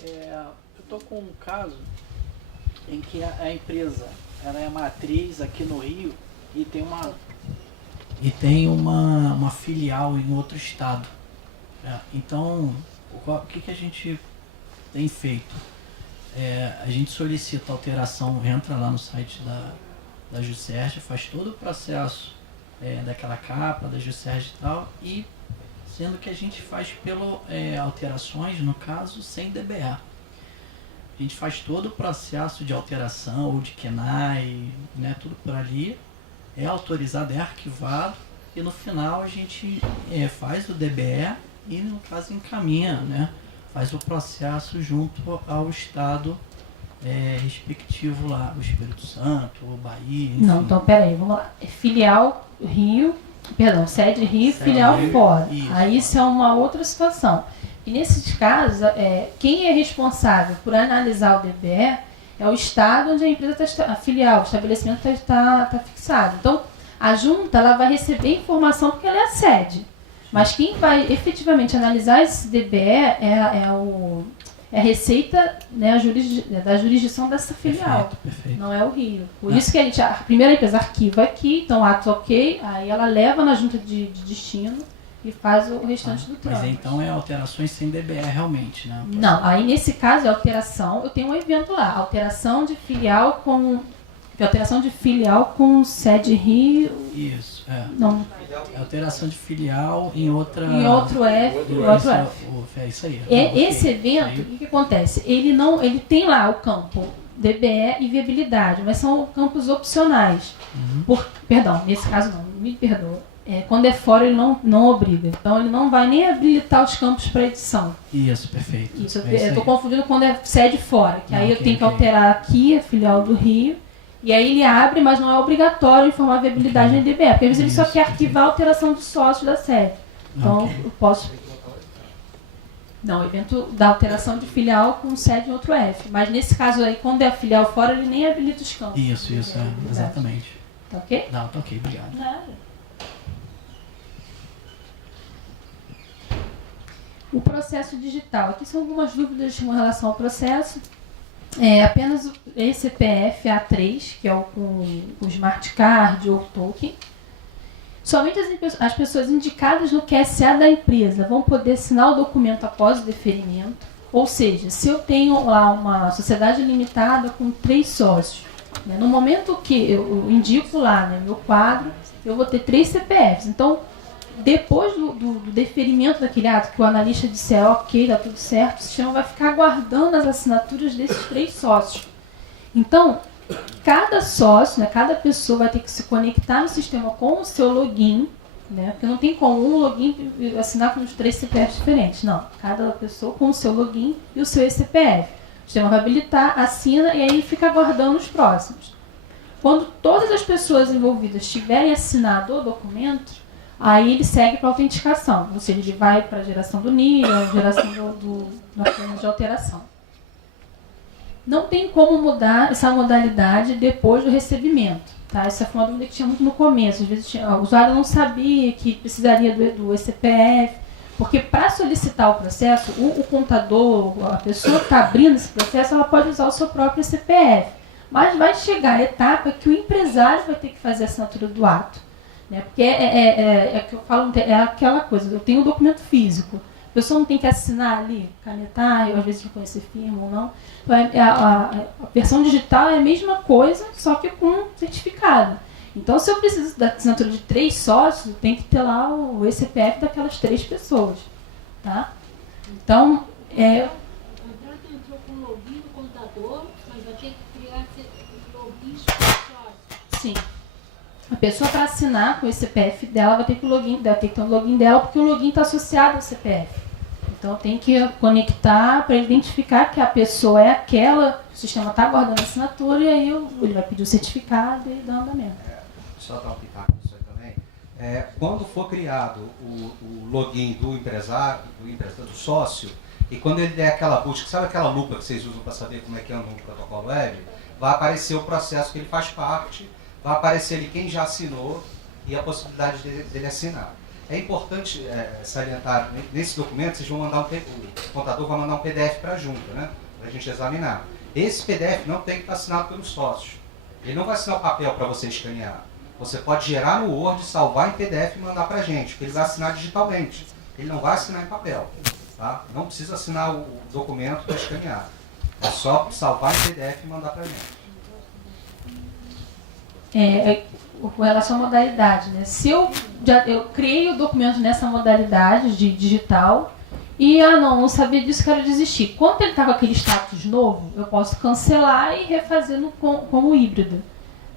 Eu estou com um caso em que a empresa ela é matriz aqui no Rio e tem uma filial em outro estado. Então, o que a gente tem feito? A gente solicita alteração, entra lá no site da Juscerge, faz todo o processo daquela capa, da Juscerge e tal, e sendo que a gente faz alterações, no caso, sem DBA. A gente faz todo o processo de alteração ou de KENAI, né, tudo por ali, é autorizado, é arquivado, e no final a gente faz o DBE e, no caso, encaminha, né, faz o processo junto ao estado respectivo lá, o Espírito Santo, o Bahia, enfim. Não, então peraí, vamos lá. Filial Rio, sede Rio, filial fora. Isso. Aí isso é uma outra situação. E nesses casos, quem é responsável por analisar o DBE é o estado onde a empresa está, a filial, o estabelecimento está fixado. Então, a junta ela vai receber informação porque ela é a sede. Mas quem vai efetivamente analisar esse DBE é a Receita, né, da jurisdição dessa filial. Perfeito. Não é o Rio. Por isso que a primeira empresa arquiva aqui, então ato ok, aí ela leva na junta de destino e faz o restante do trâmite. Mas então é alterações sem DBE realmente, né? Não, aí nesse caso é alteração, eu tenho um evento lá, alteração de filial com sede Rio. Isso, Não. É alteração de filial em outro F. É isso aí. Esse evento, o que acontece? Ele tem lá o campo DBE e viabilidade, mas são campos opcionais. Perdão, nesse caso não, me perdoa. Quando é fora ele não obriga. Então ele não vai nem habilitar os campos para edição. Isso, perfeito. Isso, eu estou confundindo quando é sede fora, que aí eu tenho que alterar aqui a filial do Rio. E aí ele abre, mas não é obrigatório informar a viabilidade na DBE, porque às vezes ele só quer arquivar a alteração de sócios da sede. Então eu posso... Não, evento da alteração de filial com sede em outro F. Mas nesse caso aí, quando é a filial fora, ele nem habilita os campos. Isso, exatamente. Tá ok? Não, tá ok, obrigado. Nada. O processo digital. Aqui são algumas dúvidas com relação ao processo. Apenas o eCPF A3, que é o com o Smart Card ou token. Somente as pessoas indicadas no QSA da empresa vão poder assinar o documento após o deferimento. Ou seja, se eu tenho lá uma sociedade limitada com 3 sócios, né, no momento que eu indico lá, né, meu quadro, eu vou ter 3 CPFs. Então, depois do deferimento daquele ato, que o analista disser ok, dá tudo certo, o sistema vai ficar aguardando as assinaturas desses 3 sócios. Então, cada sócio, né, cada pessoa vai ter que se conectar no sistema com o seu login, né, porque não tem como um login assinar com os 3 CPFs diferentes, não. Cada pessoa com o seu login e o seu eCPF. O sistema vai habilitar, assina e aí fica aguardando os próximos. Quando todas as pessoas envolvidas tiverem assinado o documento, aí ele segue para a autenticação, ou seja, ele vai para a geração do NIR, a geração da forma de alteração. Não tem como mudar essa modalidade depois do recebimento. Tá? Essa foi uma dúvida que tinha muito no começo. Às vezes o usuário não sabia que precisaria do eCPF, porque para solicitar o processo, o contador, a pessoa que está abrindo esse processo, ela pode usar o seu próprio CPF. Mas vai chegar a etapa que o empresário vai ter que fazer a assinatura do ato. Né? Porque que eu falo, é aquela coisa, eu tenho um documento físico. A pessoa não tem que assinar ali, canetar, eu às vezes reconhecer firma ou não. Então, a versão digital é a mesma coisa, só que com certificado. Então, se eu preciso da assinatura de 3 sócios, tem que ter lá o CPF daquelas 3 pessoas. Tá? Então, O contrato entrou com o login do contador, mas vai ter que criar logins para sócio. sim. A pessoa, para assinar com o CPF dela, vai ter que ter um login dela, porque o login está associado ao CPF. Então, tem que conectar para identificar que a pessoa é aquela, o sistema está guardando a assinatura, e aí ele vai pedir o certificado e dar andamento. Só dar um pitaco nisso aí também. Quando for criado o login do empresário, do sócio, e quando ele der aquela busca, sabe aquela lupa que vocês usam para saber como é que anda um protocolo web? Vai aparecer o processo que ele faz parte, vai aparecer ali quem já assinou e a possibilidade dele assinar. É importante salientar, nesse documento, vocês vão mandar o contador vai mandar um PDF para a junta, né? Para a gente examinar. Esse PDF não tem que estar assinado pelos sócios. Ele não vai assinar o papel para você escanear. Você pode gerar no Word, salvar em PDF e mandar para a gente, porque ele vai assinar digitalmente. Ele não vai assinar em papel. Tá? Não precisa assinar o documento para escanear. É só salvar em PDF e mandar para a gente. Com relação à modalidade, né? Se eu criei o documento nessa modalidade de digital e, não sabia disso, quero desistir. Quando ele está com aquele status novo, eu posso cancelar e refazer como híbrido.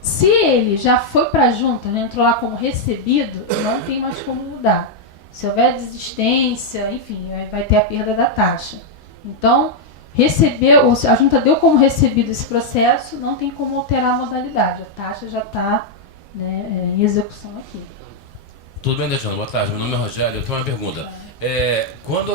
Se ele já foi para a junta, já entrou lá como recebido, não tem mais como mudar. Se houver desistência, enfim, vai ter a perda da taxa. Então, a junta deu como recebido esse processo, não tem como alterar a modalidade. A taxa já está, né, em execução aqui. Tudo bem, Detiano? Boa tarde. Meu nome é Rogério. Eu tenho uma pergunta. Quando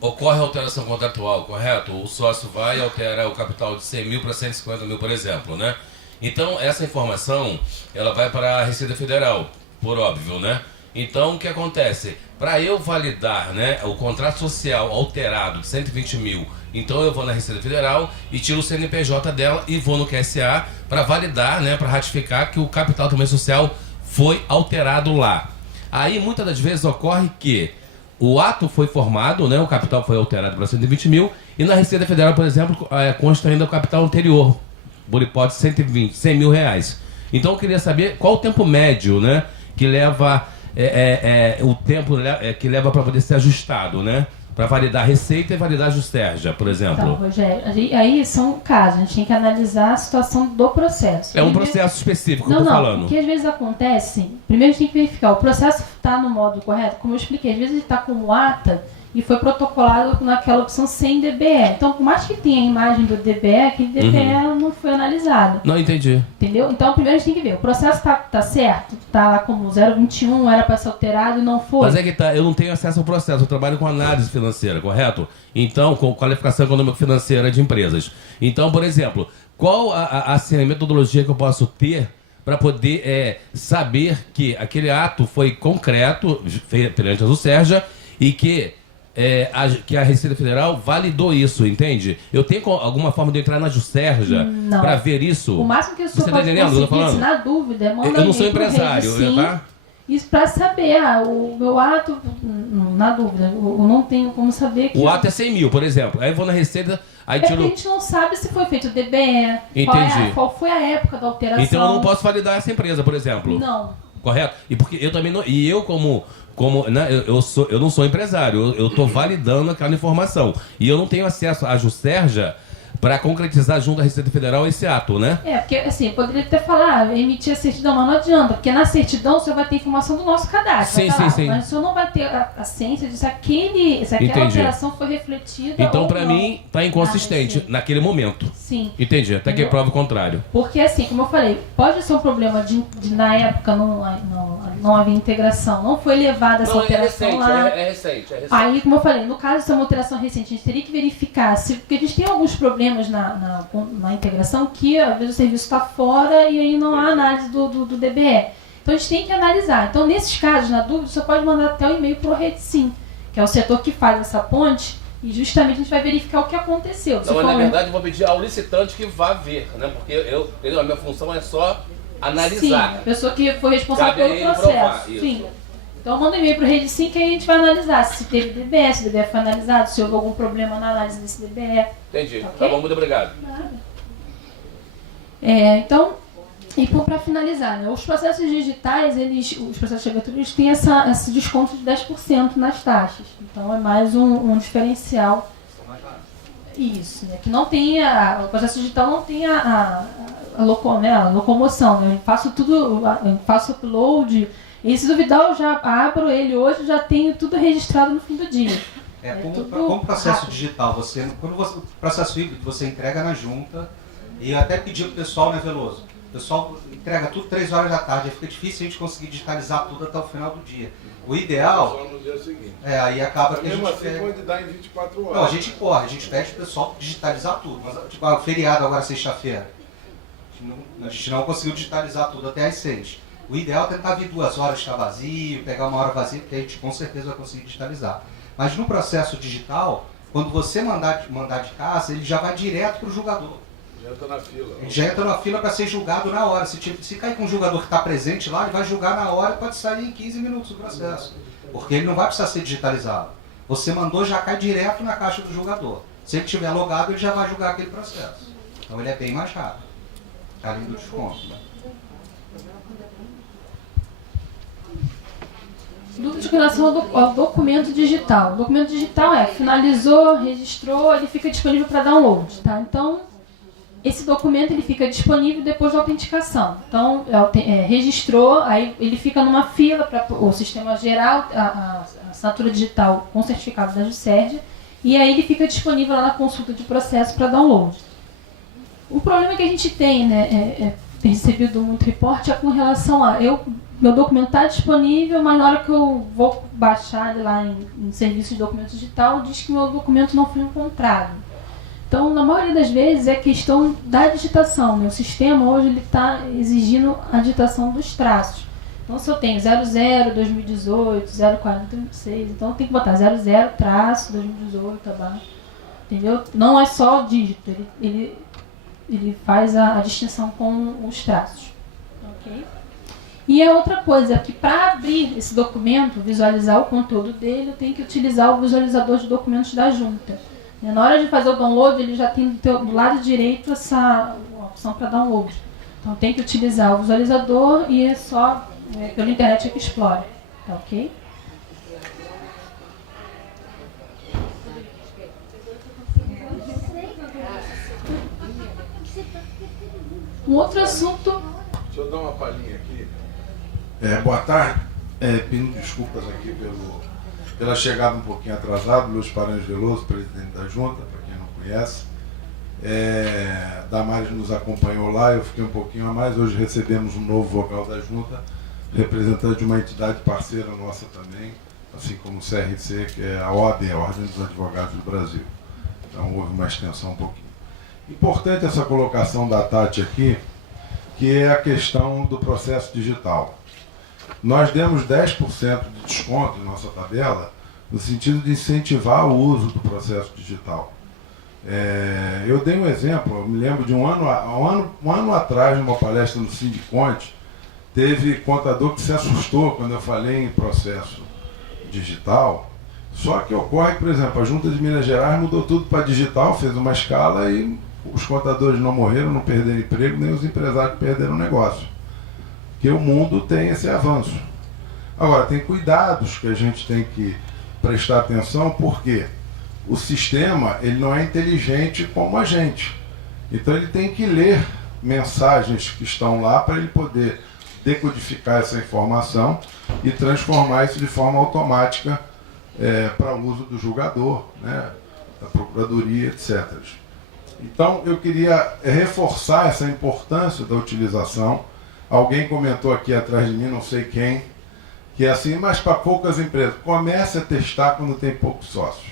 ocorre a alteração contratual, correto? O sócio vai alterar o capital de 100 mil para 150 mil, por exemplo, né? Então, essa informação, ela vai para a Receita Federal, por óbvio, né? Então, o que acontece? Para eu validar, né, o contrato social alterado de 120 mil, então eu vou na Receita Federal e tiro o CNPJ dela e vou no QSA para validar, né, para ratificar que o capital também social foi alterado lá. Aí, muitas das vezes, ocorre que o ato foi formado, né, o capital foi alterado para 120 mil, e na Receita Federal, por exemplo, consta ainda o capital anterior, por hipótese 100 mil reais. Então eu queria saber qual o tempo médio, né, que leva o tempo que leva para poder ser ajustado, né, para validar a Receita e validar a Justerja, por exemplo. Então, Rogério, aí são casos, a gente tem que analisar a situação do processo. É um processo específico que eu estou falando. Não, o que às vezes acontece, primeiro a gente tem que verificar, o processo está no modo correto, como eu expliquei, às vezes ele está como ata e foi protocolado naquela opção sem DBE. Então, por mais que tenha a imagem do DBE, aquele DBE não foi analisado. Não entendi. Entendeu? Então, primeiro a gente tem que ver, o processo tá certo? Tá lá como 021, era para ser alterado e não foi. Mas é que tá, eu não tenho acesso ao processo, eu trabalho com análise financeira, correto? Então, com qualificação econômico-financeira de empresas. Então, por exemplo, qual a metodologia que eu posso ter para poder saber que aquele ato foi concreto perante a Justerja e que a Receita Federal validou isso, entende? Eu tenho alguma forma de entrar na Justerja para ver isso? O máximo que eu sou Você tá entendendo? conseguir, se na dúvida, manda eu não sou empresário, tá? Isso para saber, o meu ato, na dúvida, eu não tenho como saber que... O ato é 100 mil, por exemplo. Aí eu vou na Receita, aí tiro... porque a gente não sabe se foi feito o DBE, qual foi a época da alteração. Então eu não posso validar essa empresa, por exemplo. Não. Correto? E porque eu também não... E eu né, eu não sou empresário, eu estou validando aquela informação. E eu não tenho acesso à Justerja para concretizar junto à Receita Federal esse ato, né? Porque assim, eu poderia até falar, emitir a certidão, mas não adianta, porque na certidão você vai ter informação do nosso cadastro. Sim. Mas você não vai ter a ciência de se aquela alteração foi refletida. Então, para mim, está inconsistente naquele momento. Sim. Entendi, até que prova o contrário. Porque assim, como eu falei, pode ser um problema de na época não havia integração, não foi levada essa alteração lá. É recente. Aí, como eu falei, no caso de ser uma alteração recente, a gente teria que verificar, porque a gente tem alguns problemas na integração que às vezes o serviço está fora e aí não há análise do DBE. Então a gente tem que analisar. Então, nesses casos, na dúvida, você pode mandar até o e-mail para o RedSim, que é o setor que faz essa ponte, E justamente a gente vai verificar o que aconteceu. Não, mas na verdade eu vou pedir ao licitante que vá ver, né? Porque a minha função é só analisar. Sim, a pessoa que foi responsável Cabe a pelo ele processo. provar, isso. Sim. Então manda um e-mail para o Rede Sim que aí a gente vai analisar se teve DBE, se o DBE foi analisado, se houve algum problema na análise desse DBE. Entendi. Ok? Tá bom, muito obrigado. Nada. Então, e para finalizar, né, os processos digitais, os processos de abertura, eles têm esse desconto de 10% nas taxas. Então é mais um diferencial. Isso, né, que não tem o processo digital não tem a locomoção. Né, eu faço tudo, eu faço upload, e se duvidar eu já abro ele hoje, já tenho tudo registrado no fim do dia. Como processo digital, quando o processo híbrido você entrega na junta, e eu até pedi para o pessoal, né, Veloso? O pessoal entrega tudo 3 horas da tarde, aí fica difícil a gente conseguir digitalizar tudo até o final do dia. O ideal... Só no dia seguinte. Aí acaba que a Mesmo gente... assim pode dar em 24 horas. Não, a gente corre, a gente pede pro pessoal digitalizar tudo. Mas, tipo, o feriado agora, sexta-feira, a gente não conseguiu digitalizar tudo até às 6. O ideal é tentar vir 2 horas estar vazio, pegar 1 hora vazia, porque a gente com certeza vai conseguir digitalizar. Mas no processo digital, quando você mandar de casa, ele já vai direto para o julgador. Já entra na fila. Ele já entra na fila para ser julgado na hora. Se cair com um julgador que está presente lá, ele vai julgar na hora e pode sair em 15 minutos o processo. Porque ele não vai precisar ser digitalizado. Você mandou, já cai direto na caixa do julgador. Se ele estiver logado, ele já vai julgar aquele processo. Então ele é bem mais rápido. Além do desconto. Dúvida com relação ao documento digital. O documento digital finalizou, registrou, ele fica disponível para download. Tá? Então, esse documento ele fica disponível depois da autenticação. Então, registrou, aí ele fica numa fila para o sistema geral, a assinatura digital com certificado da Juscerja, e aí ele fica disponível lá na consulta de processo para download. O problema que a gente tem, né, tem recebido muito reporte é com relação a... Meu documento está disponível, mas na hora que eu vou baixar lá em serviço de documento digital, diz que meu documento não foi encontrado. Então, na maioria das vezes, é questão da digitação. Né? O sistema hoje está exigindo a digitação dos traços. Então, se eu tenho 00, 2018, 04036, então eu tenho que botar 00, traço, 2018, abaixo. Entendeu? Não é só o dígito, ele faz a distinção com os traços. Ok? E a outra coisa é que para abrir esse documento, visualizar o conteúdo dele, eu tenho que utilizar o visualizador de documentos da junta. Na hora de fazer o download, ele já tem do lado direito essa opção para download. Então tem que utilizar o visualizador e é só pela Internet Explorer. Tá ok? Um outro assunto... Deixa eu dar uma palhinha aqui. Boa tarde. Pedindo desculpas aqui pela chegada um pouquinho atrasada. Luiz Paranhos Veloso, presidente da Junta, para quem não conhece. Damares nos acompanhou lá, eu fiquei um pouquinho a mais. Hoje recebemos um novo vogal da Junta, representante de uma entidade parceira nossa também, assim como o CRC, que é a OAB, a Ordem dos Advogados do Brasil. Então houve uma extensão um pouquinho. Importante essa colocação da Tati aqui, que é a questão do processo digital. Nós demos 10% de desconto em nossa tabela, no sentido de incentivar o uso do processo digital. Eu dei um exemplo, eu me lembro de um ano atrás, numa palestra no Sindiconte, teve contador que se assustou quando eu falei em processo digital. Só que ocorre, por exemplo, a Junta de Minas Gerais mudou tudo para digital, fez uma escala e os contadores não morreram, não perderam emprego, nem os empresários perderam negócio. Porque o mundo tem esse avanço. Agora, tem cuidados que a gente tem que prestar atenção, porque o sistema ele não é inteligente como a gente. Então ele tem que ler mensagens que estão lá para ele poder decodificar essa informação e transformar isso de forma automática para uso do julgador, né, da procuradoria, etc. Então eu queria reforçar essa importância da utilização. Alguém comentou aqui atrás de mim, não sei quem, que é assim, mas para poucas empresas. Comece a testar quando tem poucos sócios.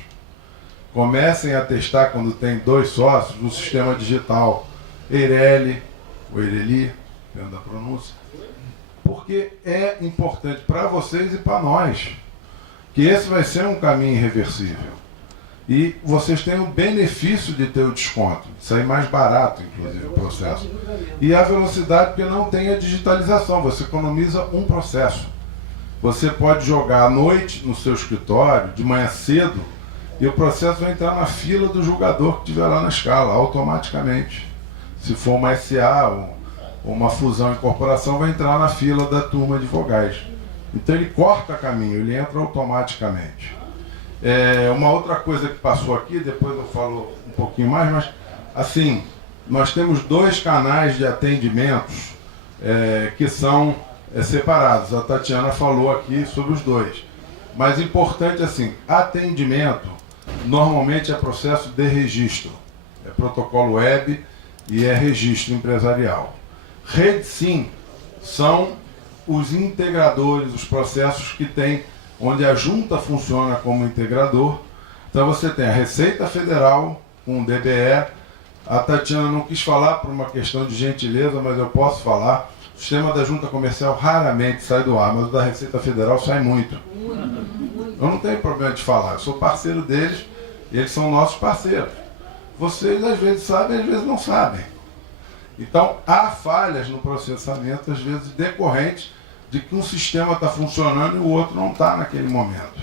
Comecem a testar quando tem 2 sócios no sistema digital Eireli, ou Eireli, dependendo da pronúncia, porque é importante para vocês e para nós, que esse vai ser um caminho irreversível. E vocês têm o benefício de ter o desconto, de sair mais barato, inclusive, o processo. E a velocidade, porque não tem a digitalização, você economiza um processo. Você pode jogar à noite no seu escritório, de manhã cedo, e o processo vai entrar na fila do julgador que estiver lá na escala, automaticamente. Se for uma SA ou uma fusão e incorporação, vai entrar na fila da turma de vogais. Então ele corta caminho, ele entra automaticamente. Uma outra coisa que passou aqui, depois eu falo um pouquinho mais, mas assim, nós temos 2 canais de atendimentos que são separados. A Tatiana falou aqui sobre os 2. Mas importante assim, atendimento normalmente é processo de registro. É protocolo web e é registro empresarial. Rede sim são os integradores, os processos que tem, onde a junta funciona como integrador. Então você tem a Receita Federal com o DBE. A Tatiana não quis falar por uma questão de gentileza, mas eu posso falar. O sistema da junta comercial raramente sai do ar, mas o da Receita Federal sai muito. Eu não tenho problema de falar, eu sou parceiro deles e eles são nossos parceiros. Vocês às vezes sabem, às vezes não sabem. Então há falhas no processamento, às vezes decorrentes de que um sistema está funcionando e o outro não está naquele momento,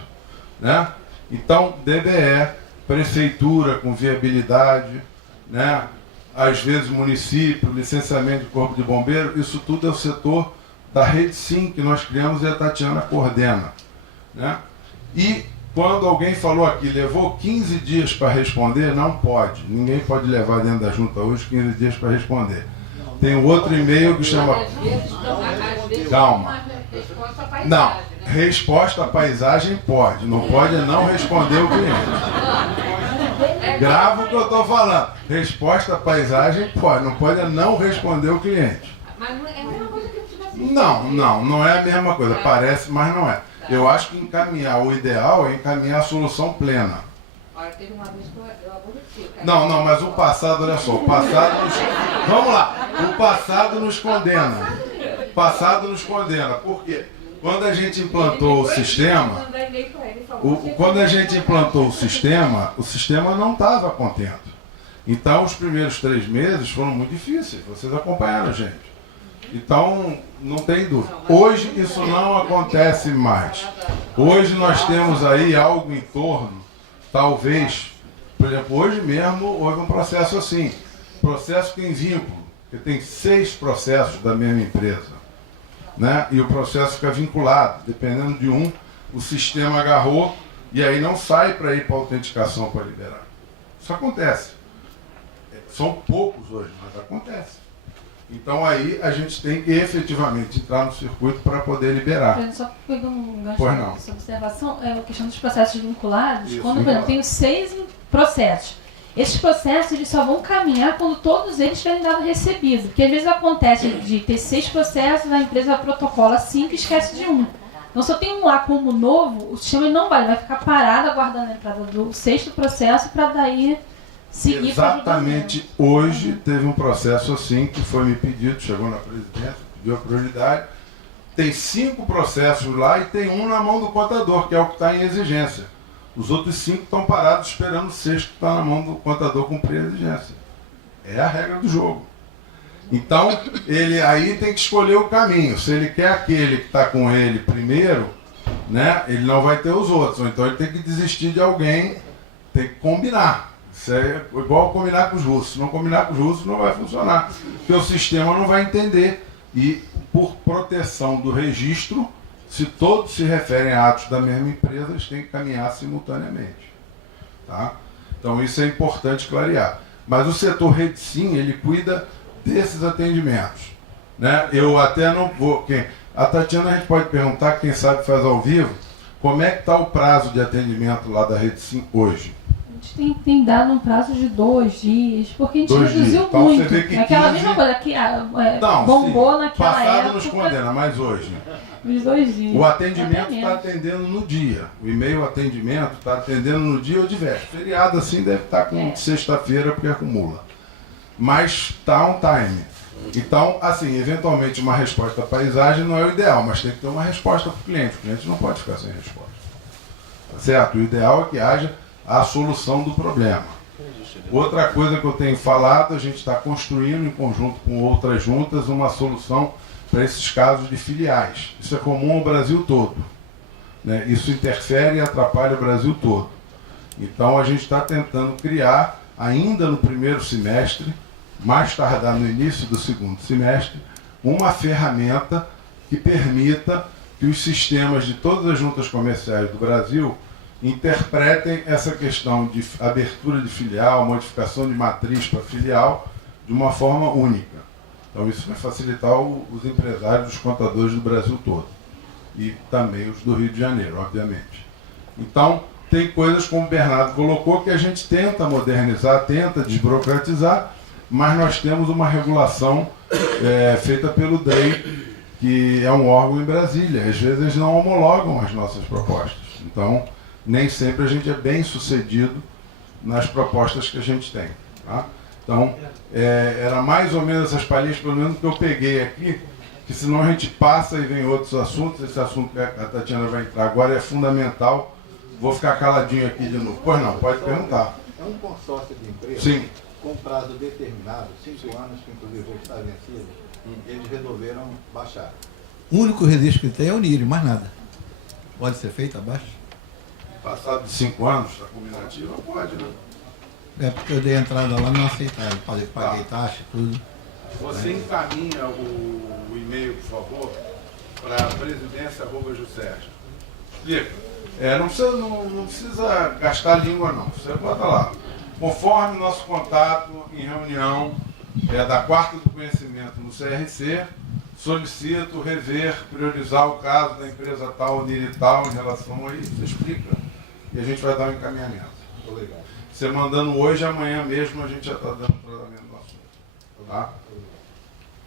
né? Então, DBE, prefeitura com viabilidade, né? Às vezes município, licenciamento de corpo de bombeiro, isso tudo é o setor da Rede Sim que nós criamos e a Tatiana coordena, né? E quando alguém falou aqui, levou 15 dias para responder, não pode. Ninguém pode levar dentro da junta hoje 15 dias para responder. Tem um outro e-mail que chama... Calma. Não, resposta à paisagem pode. Não pode não responder o cliente. Grava o que eu estou falando. Resposta à paisagem pode. Não pode não responder o cliente. Mas não é a mesma coisa que eu tivesse. Não é a mesma coisa. Parece, mas não é. Eu acho que encaminhar, o ideal é encaminhar a solução plena. Olha, teve uma vez que eu aborreci. Não, mas o passado, olha só, o passado nos... Vamos lá, o passado nos condena. O passado nos condena. Por quê? Quando a gente implantou o sistema, quando a gente implantou o sistema não estava contente. Então, os primeiros 3 meses foram muito difíceis. Vocês acompanharam a gente. Então, não tem dúvida. Hoje isso não acontece mais. Hoje nós temos aí algo em torno, talvez, por exemplo, hoje mesmo houve um processo assim. Processo tem vínculo, porque tem 6 processos da mesma empresa, né? E o processo fica vinculado. Dependendo de um, o sistema agarrou e aí não sai para ir para a autenticação para liberar. Isso acontece. São poucos hoje, mas acontece. Então aí a gente tem que efetivamente entrar no circuito para poder liberar. Só pegando um gancho dessa observação, a questão dos processos vinculados. Isso, quando, por exemplo, tenho 6 processos. Esses processos eles só vão caminhar quando todos eles tiverem dado recebido. Porque às vezes acontece de ter 6 processos, a empresa protocola 5 e esquece de um. Então se eu tenho um lá como novo, o sistema não vai ficar parado aguardando a entrada do 6º processo para daí... Exatamente hoje teve um processo assim que foi me pedido, chegou na presidência, pediu a prioridade. Tem 5 processos lá e tem um na mão do contador, que é o que está em exigência. Os outros 5 estão parados esperando o 6º que está na mão do contador cumprir a exigência. É a regra do jogo. Então, ele aí tem que escolher o caminho. Se ele quer aquele que está com ele primeiro, né, ele não vai ter os outros. Ou então ele tem que desistir de alguém, tem que combinar. Isso é igual combinar com os russos. Se não combinar com os russos, não vai funcionar. Porque o sistema não vai entender. E, por proteção do registro, se todos se referem a atos da mesma empresa, eles têm que caminhar simultaneamente. Tá? Então, isso é importante clarear. Mas o setor Rede Sim, ele cuida desses atendimentos. Né? Eu até não vou... A Tatiana, a gente pode perguntar, quem sabe faz ao vivo, como é que está o prazo de atendimento lá da Rede Sim hoje? A gente tem dado um prazo de 2 dias, porque a gente reduziu então, muito. Você vê que aquela 15... mesma coisa que bombou sim, naquela passado época. nos condena, mas hoje. Os 2 dias. O atendimento está atendendo no dia. O e-mail atendimento está atendendo no dia ou de véspera. Feriado assim deve estar com sexta-feira, porque acumula. Mas está on time. Então, assim, eventualmente uma resposta à paisagem não é o ideal, mas tem que ter uma resposta para o cliente. O cliente não pode ficar sem resposta. Tá certo? O ideal é que haja a solução do problema. Outra coisa que eu tenho falado, a gente está construindo em conjunto com outras juntas uma solução para esses casos de filiais. Isso é comum ao Brasil todo, né? Isso interfere e atrapalha o Brasil todo. Então a gente está tentando criar, ainda no primeiro semestre, mais tardar no início do segundo semestre, uma ferramenta que permita que os sistemas de todas as juntas comerciais do Brasil interpretem essa questão de abertura de filial, modificação de matriz para filial, de uma forma única. Então isso vai facilitar os empresários, os contadores do Brasil todo. E também os do Rio de Janeiro, obviamente. Então, tem coisas, como o Bernardo colocou, que a gente tenta modernizar, tenta desburocratizar, mas nós temos uma regulação feita pelo DREI, que é um órgão em Brasília. Às vezes eles não homologam as nossas propostas. Então, nem sempre a gente é bem sucedido nas propostas que a gente tem. Tá? Então, era mais ou menos essas palhinhas, pelo menos, que eu peguei aqui, que senão a gente passa e vem outros assuntos. Esse assunto que a Tatiana vai entrar agora é fundamental. Vou ficar caladinho aqui de novo. Pois não, pode perguntar. É um consórcio de empresa. Sim. Com prazo determinado, 5 anos, que inclusive hoje está vencido, eles resolveram baixar. O único registro que tem é o NIRI, mais nada. Pode ser feito abaixo? Passado de 5 anos, a combinativa pode, né? É porque eu dei entrada lá e não aceitaram. Paguei taxa, tudo. Você encaminha o e-mail, por favor, para presidência@juscerge. Explica. Não precisa gastar língua, não. Você bota lá. Conforme nosso contato em reunião da quarta do conhecimento no CRC, solicito rever, priorizar o caso da empresa tal, NIRI tal, em relação a isso. Você explica. E a gente vai dar um encaminhamento. Obrigado. Você mandando hoje, amanhã mesmo, a gente já está dando tratamento no assunto. Tá?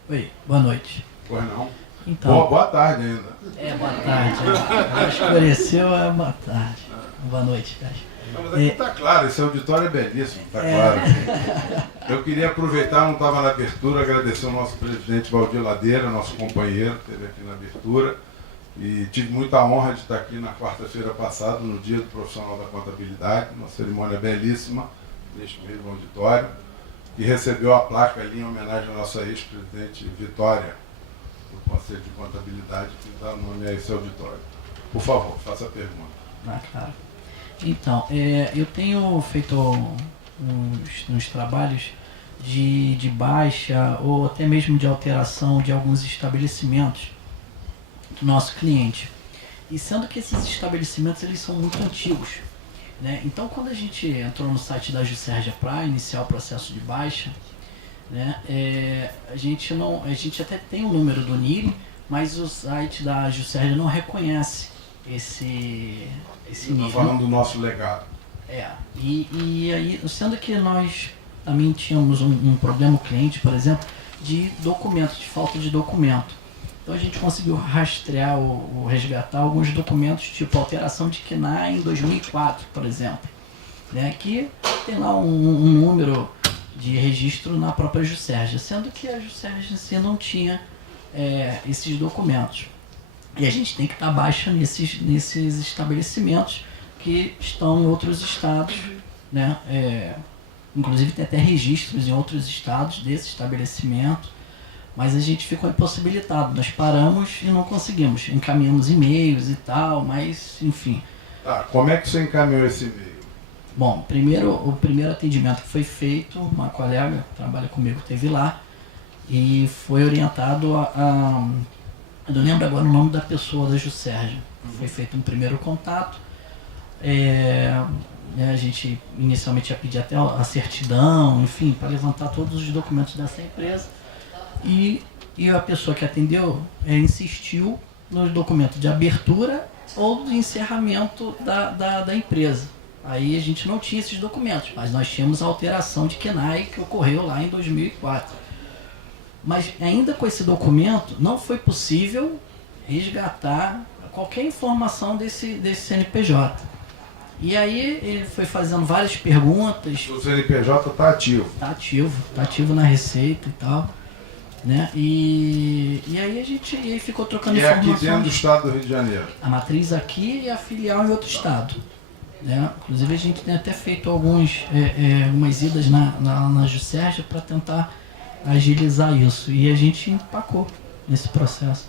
Oi, boa noite. Pois não? Então, Boa tarde ainda. boa tarde. Já escureceu, boa tarde. Boa noite, guys. Não, mas aqui está claro, esse auditório é belíssimo, está claro. Eu queria aproveitar, não estava na abertura, agradecer ao nosso presidente Valdir Ladeira, nosso companheiro, que esteve aqui na abertura. E tive muita honra de estar aqui na quarta-feira passada, no Dia do Profissional da Contabilidade, uma cerimônia belíssima, neste mesmo auditório, e recebeu a placa ali em homenagem à nossa ex-presidente Vitória, do Conselho de Contabilidade, que dá nome a esse auditório. Por favor, faça a pergunta. Claro. Então, eu tenho feito uns trabalhos de baixa ou até mesmo de alteração de alguns estabelecimentos do nosso cliente. E sendo que esses estabelecimentos eles são muito antigos, né? Então, quando a gente entrou no site da Juscerge para iniciar o processo de baixa, né, a gente até tem o número do NIRI, mas o site da Juscerge não reconhece esse nível. Estou falando do nosso legado. E aí, sendo que nós também tínhamos um problema, o cliente, por exemplo, de documentos, de falta de documento. Então a gente conseguiu rastrear ou resgatar alguns documentos, tipo alteração de KNAI em 2004, por exemplo, né, que tem lá um número de registro na própria Juscerge, sendo que a Juscerge em si não tinha esses documentos. E a gente tem que estar baixa nesses estabelecimentos que estão em outros estados, né? Inclusive tem até registros em outros estados desse estabelecimento, mas a gente ficou impossibilitado. Nós paramos e não conseguimos. Encaminhamos e-mails e tal, mas enfim. Tá, como é que você encaminhou esse e-mail? Bom, o primeiro atendimento que foi feito, uma colega que trabalha comigo esteve lá e foi orientado eu não lembro agora o nome da pessoa da Juscerge. Foi feito um primeiro contato. A gente inicialmente ia pedir até a certidão, enfim, para levantar todos os documentos dessa empresa. E a pessoa que atendeu insistiu no documento de abertura ou de encerramento da empresa. Aí a gente não tinha esses documentos, mas nós tínhamos a alteração de KNAI que ocorreu lá em 2004. Mas ainda com esse documento não foi possível resgatar qualquer informação desse CNPJ. E aí ele foi fazendo várias perguntas. O CNPJ está ativo. Está ativo na Receita e tal, né? E aí a gente ficou trocando informações. É aqui dentro do estado do Rio de Janeiro. A matriz aqui e a filial em outro estado. né? Inclusive a gente tem até feito algumas idas na Juscerja para tentar agilizar isso, e a gente empacou nesse processo.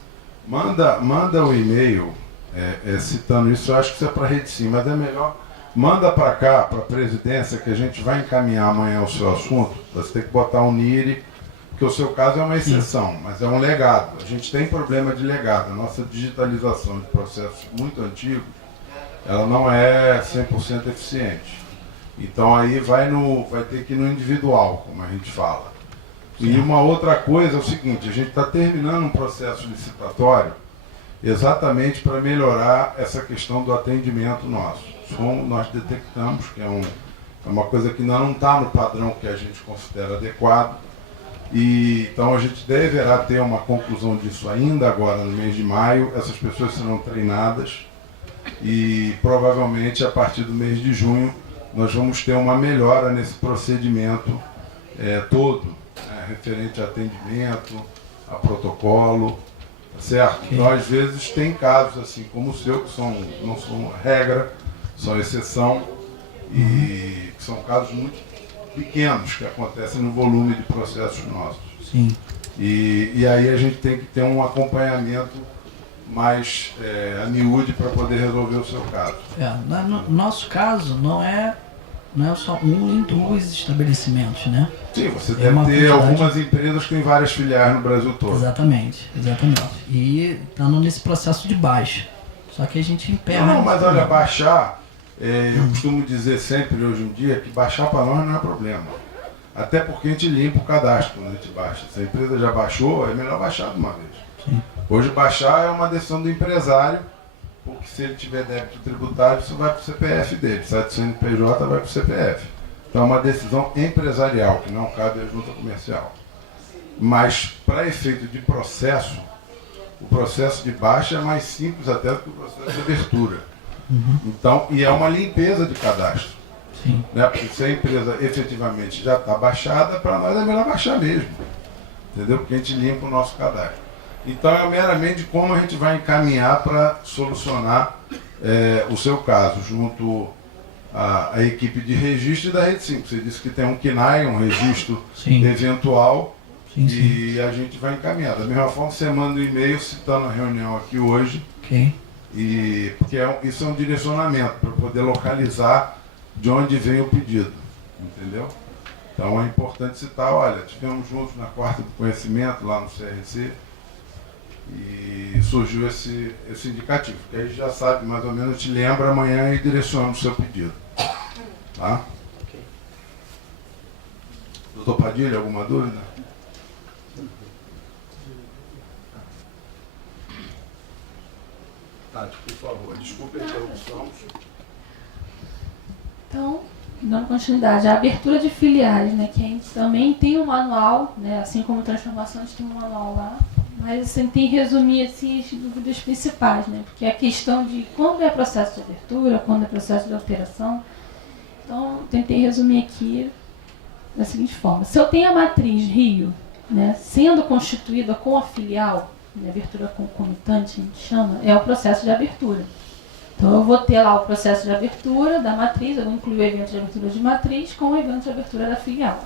Manda o e-mail citando isso. Eu acho que isso é para a Rede Sim, mas é melhor. Manda para cá, para a presidência, que a gente vai encaminhar amanhã o seu assunto. Você tem que botar um NIRI, porque o seu caso é uma exceção, mas é um legado. A gente tem problema de legado. A nossa digitalização de processos muito antigos, ela não é 100% eficiente. Então aí vai ter que ir no individual, como a gente fala. E uma outra coisa é o seguinte: a gente está terminando um processo licitatório exatamente para melhorar essa questão do atendimento nosso. Nós detectamos que é uma coisa que ainda não está no padrão que a gente considera adequado. E então a gente deverá ter uma conclusão disso ainda agora no mês de maio. Essas pessoas serão treinadas e provavelmente a partir do mês de junho nós vamos ter uma melhora nesse procedimento todo, referente a atendimento, a protocolo, certo? Okay. Então às vezes tem casos assim como o seu, que não são regra, são exceção, e que são casos muito pequenos que acontecem no volume de processos nossos. Sim. E aí a gente tem que ter um acompanhamento mais a miúde para poder resolver o seu caso. No nosso caso, não é só um nem dois estabelecimentos, né? Sim, você deve ter algumas empresas que têm várias filiais no Brasil todo. Exatamente. E estando nesse processo de baixa. Só que a gente emperra... Não, mas olha, baixar, eu costumo dizer sempre hoje em dia que baixar para nós não é problema. Até porque a gente limpa o cadastro quando a gente baixa. Se a empresa já baixou, é melhor baixar de uma vez. Sim. Hoje baixar é uma decisão do empresário, porque se ele tiver débito tributário, isso vai para o CPF dele. Sai do CNPJ, vai para o CPF. Então é uma decisão empresarial, que não cabe à junta comercial. Mas para efeito de processo, o processo de baixa é mais simples até do que o processo de abertura. Então, e é uma limpeza de cadastro. Sim. Né? Porque se a empresa efetivamente já está baixada, para nós é melhor baixar mesmo. Entendeu? Porque a gente limpa o nosso cadastro. Então é meramente como a gente vai encaminhar para solucionar o seu caso, junto à equipe de registro e da Rede 5. Você disse que tem um KNAI, um registro eventual, e a gente vai encaminhar. Da mesma forma, você manda um e-mail citando a reunião aqui hoje, porque isso é um direcionamento para poder localizar de onde vem o pedido, entendeu? Então é importante citar, olha, estivemos juntos na quarta do conhecimento lá no CRC, e surgiu esse indicativo, que aí já sabe mais ou menos, te lembra amanhã e direciona o seu pedido. Tá? Okay. Doutor Padilha, alguma dúvida? Tati, por favor, desculpe a interrupção. Então, dando continuidade, a abertura de filiais, né, que a gente também tem um manual, né, assim como transformações tem um manual lá, mas assim, tem que resumir assim, as dúvidas principais, né, porque a questão de quando é processo de abertura, quando é processo de alteração. Então, tentei resumir aqui da seguinte forma: se eu tenho a matriz Rio, né, sendo constituída com a filial, né, abertura concomitante, a gente chama, é o processo de abertura. Então, eu vou ter lá o processo de abertura da matriz, eu vou incluir o evento de abertura de matriz com o evento de abertura da filial.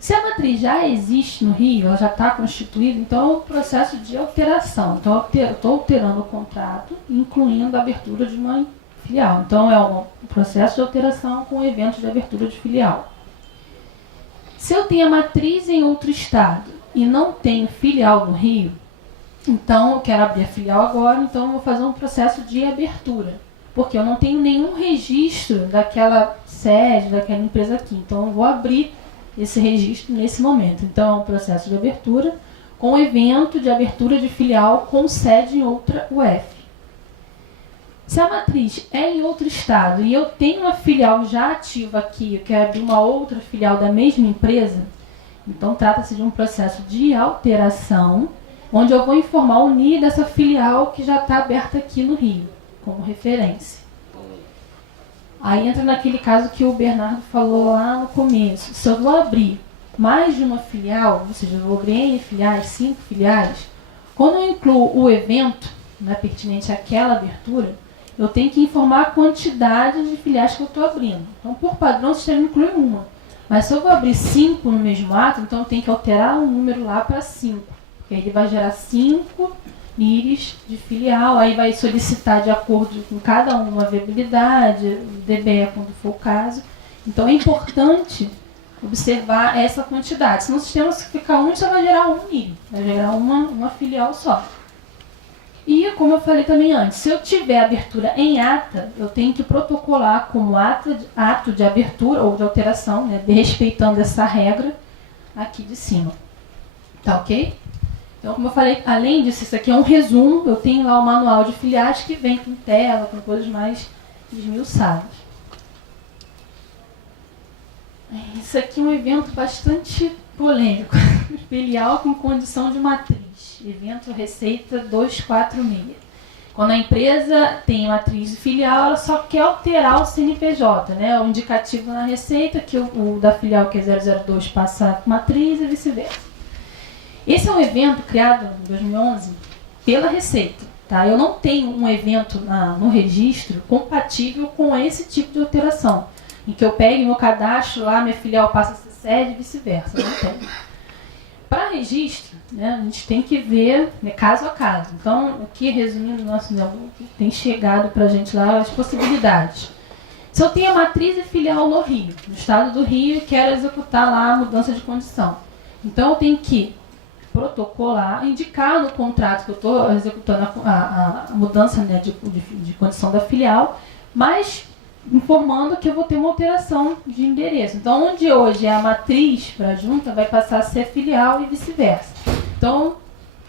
Se a matriz já existe no Rio, ela já está constituída, então é um processo de alteração. Então, eu estou alterando o contrato, incluindo a abertura de uma filial. Então, é um processo de alteração com o evento de abertura de filial. Se eu tenho a matriz em outro estado e não tenho filial no Rio, então eu quero abrir a filial agora, então eu vou fazer um processo de abertura, porque eu não tenho nenhum registro daquela sede, daquela empresa aqui. Então eu vou abrir esse registro nesse momento. Então é um processo de abertura com evento de abertura de filial com sede em outra UF. Se a matriz é em outro estado e eu tenho uma filial já ativa aqui, eu quero abrir uma outra filial da mesma empresa, então trata-se de um processo de alteração, onde eu vou informar o NIE dessa filial que já está aberta aqui no Rio, como referência. Aí entra naquele caso que o Bernardo falou lá no começo. Se eu vou abrir mais de uma filial, ou seja, eu vou abrir N filiais, 5 filiais, quando eu incluo o evento, né, pertinente àquela abertura, eu tenho que informar a quantidade de filiais que eu estou abrindo. Então, por padrão, o sistema inclui uma. Mas se eu vou abrir 5 no mesmo ato, então eu tenho que alterar o número lá para 5. Porque aí ele vai gerar 5 NIRs de filial, aí vai solicitar de acordo com cada uma a viabilidade, o DBE quando for o caso. Então é importante observar essa quantidade. Se no sistema ficar um, só vai gerar um NIR, vai gerar uma filial só. E, como eu falei também antes, se eu tiver abertura em ata, eu tenho que protocolar como ato de abertura ou de alteração, né, respeitando essa regra aqui de cima. Tá ok? Então, como eu falei, além disso, isso aqui é um resumo. Eu tenho lá o manual de filiais que vem com tela, com coisas mais esmiuçadas. Isso aqui é um evento bastante polêmico. Filial com condição de matriz. Evento Receita 246. Quando a empresa tem matriz e filial, ela só quer alterar o CNPJ, né? O indicativo na receita, que o da filial, que é 002, passa a matriz e vice-versa. Esse é um evento criado em 2011 pela Receita. Tá? Eu não tenho um evento no registro compatível com esse tipo de alteração, em que eu pegue meu cadastro lá, minha filial passa a ser sede e vice-versa. Não tem. Para registro, né, a gente tem que ver, né, caso a caso. Então, aqui resumindo, tem chegado para a gente lá as possibilidades. Se eu tenho a matriz e filial no Rio, no estado do Rio, e quero executar lá a mudança de condição, então eu tenho que protocolar, indicar no contrato que eu estou executando a mudança, né, de condição da filial, mas informando que eu vou ter uma alteração de endereço. Então, onde hoje é a matriz para a junta, vai passar a ser filial e vice-versa. Então,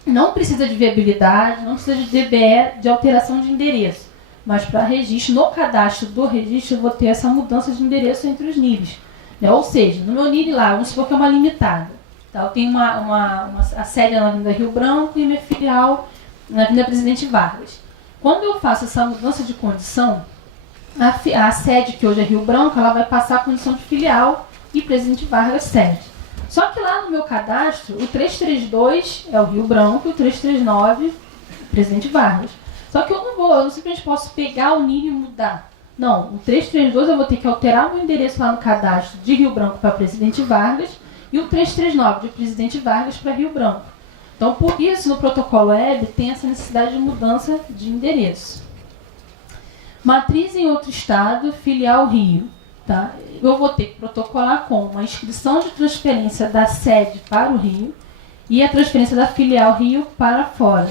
não precisa de viabilidade, não precisa de DBE de alteração de endereço. Mas para registro, no cadastro do registro, eu vou ter essa mudança de endereço entre os NIRs. Né? Ou seja, no meu NIR lá, vamos supor que é uma limitada. Tá? Eu tenho a sede na Avenida Rio Branco e minha filial na Avenida Presidente Vargas. Quando eu faço essa mudança de condição, a sede, que hoje é Rio Branco, ela vai passar a condição de filial e Presidente Vargas sede. Só que lá no meu cadastro, o 332 é o Rio Branco e o 339 Presidente Vargas. Só que eu não simplesmente posso pegar o NIR e mudar. Não, o 332 eu vou ter que alterar o meu endereço lá no cadastro de Rio Branco para Presidente Vargas e o 339 de Presidente Vargas para Rio Branco. Então, por isso, no protocolo web tem essa necessidade de mudança de endereço. Matriz em outro estado, filial Rio. Tá? Eu vou ter que protocolar com uma inscrição de transferência da sede para o Rio e a transferência da filial Rio para fora.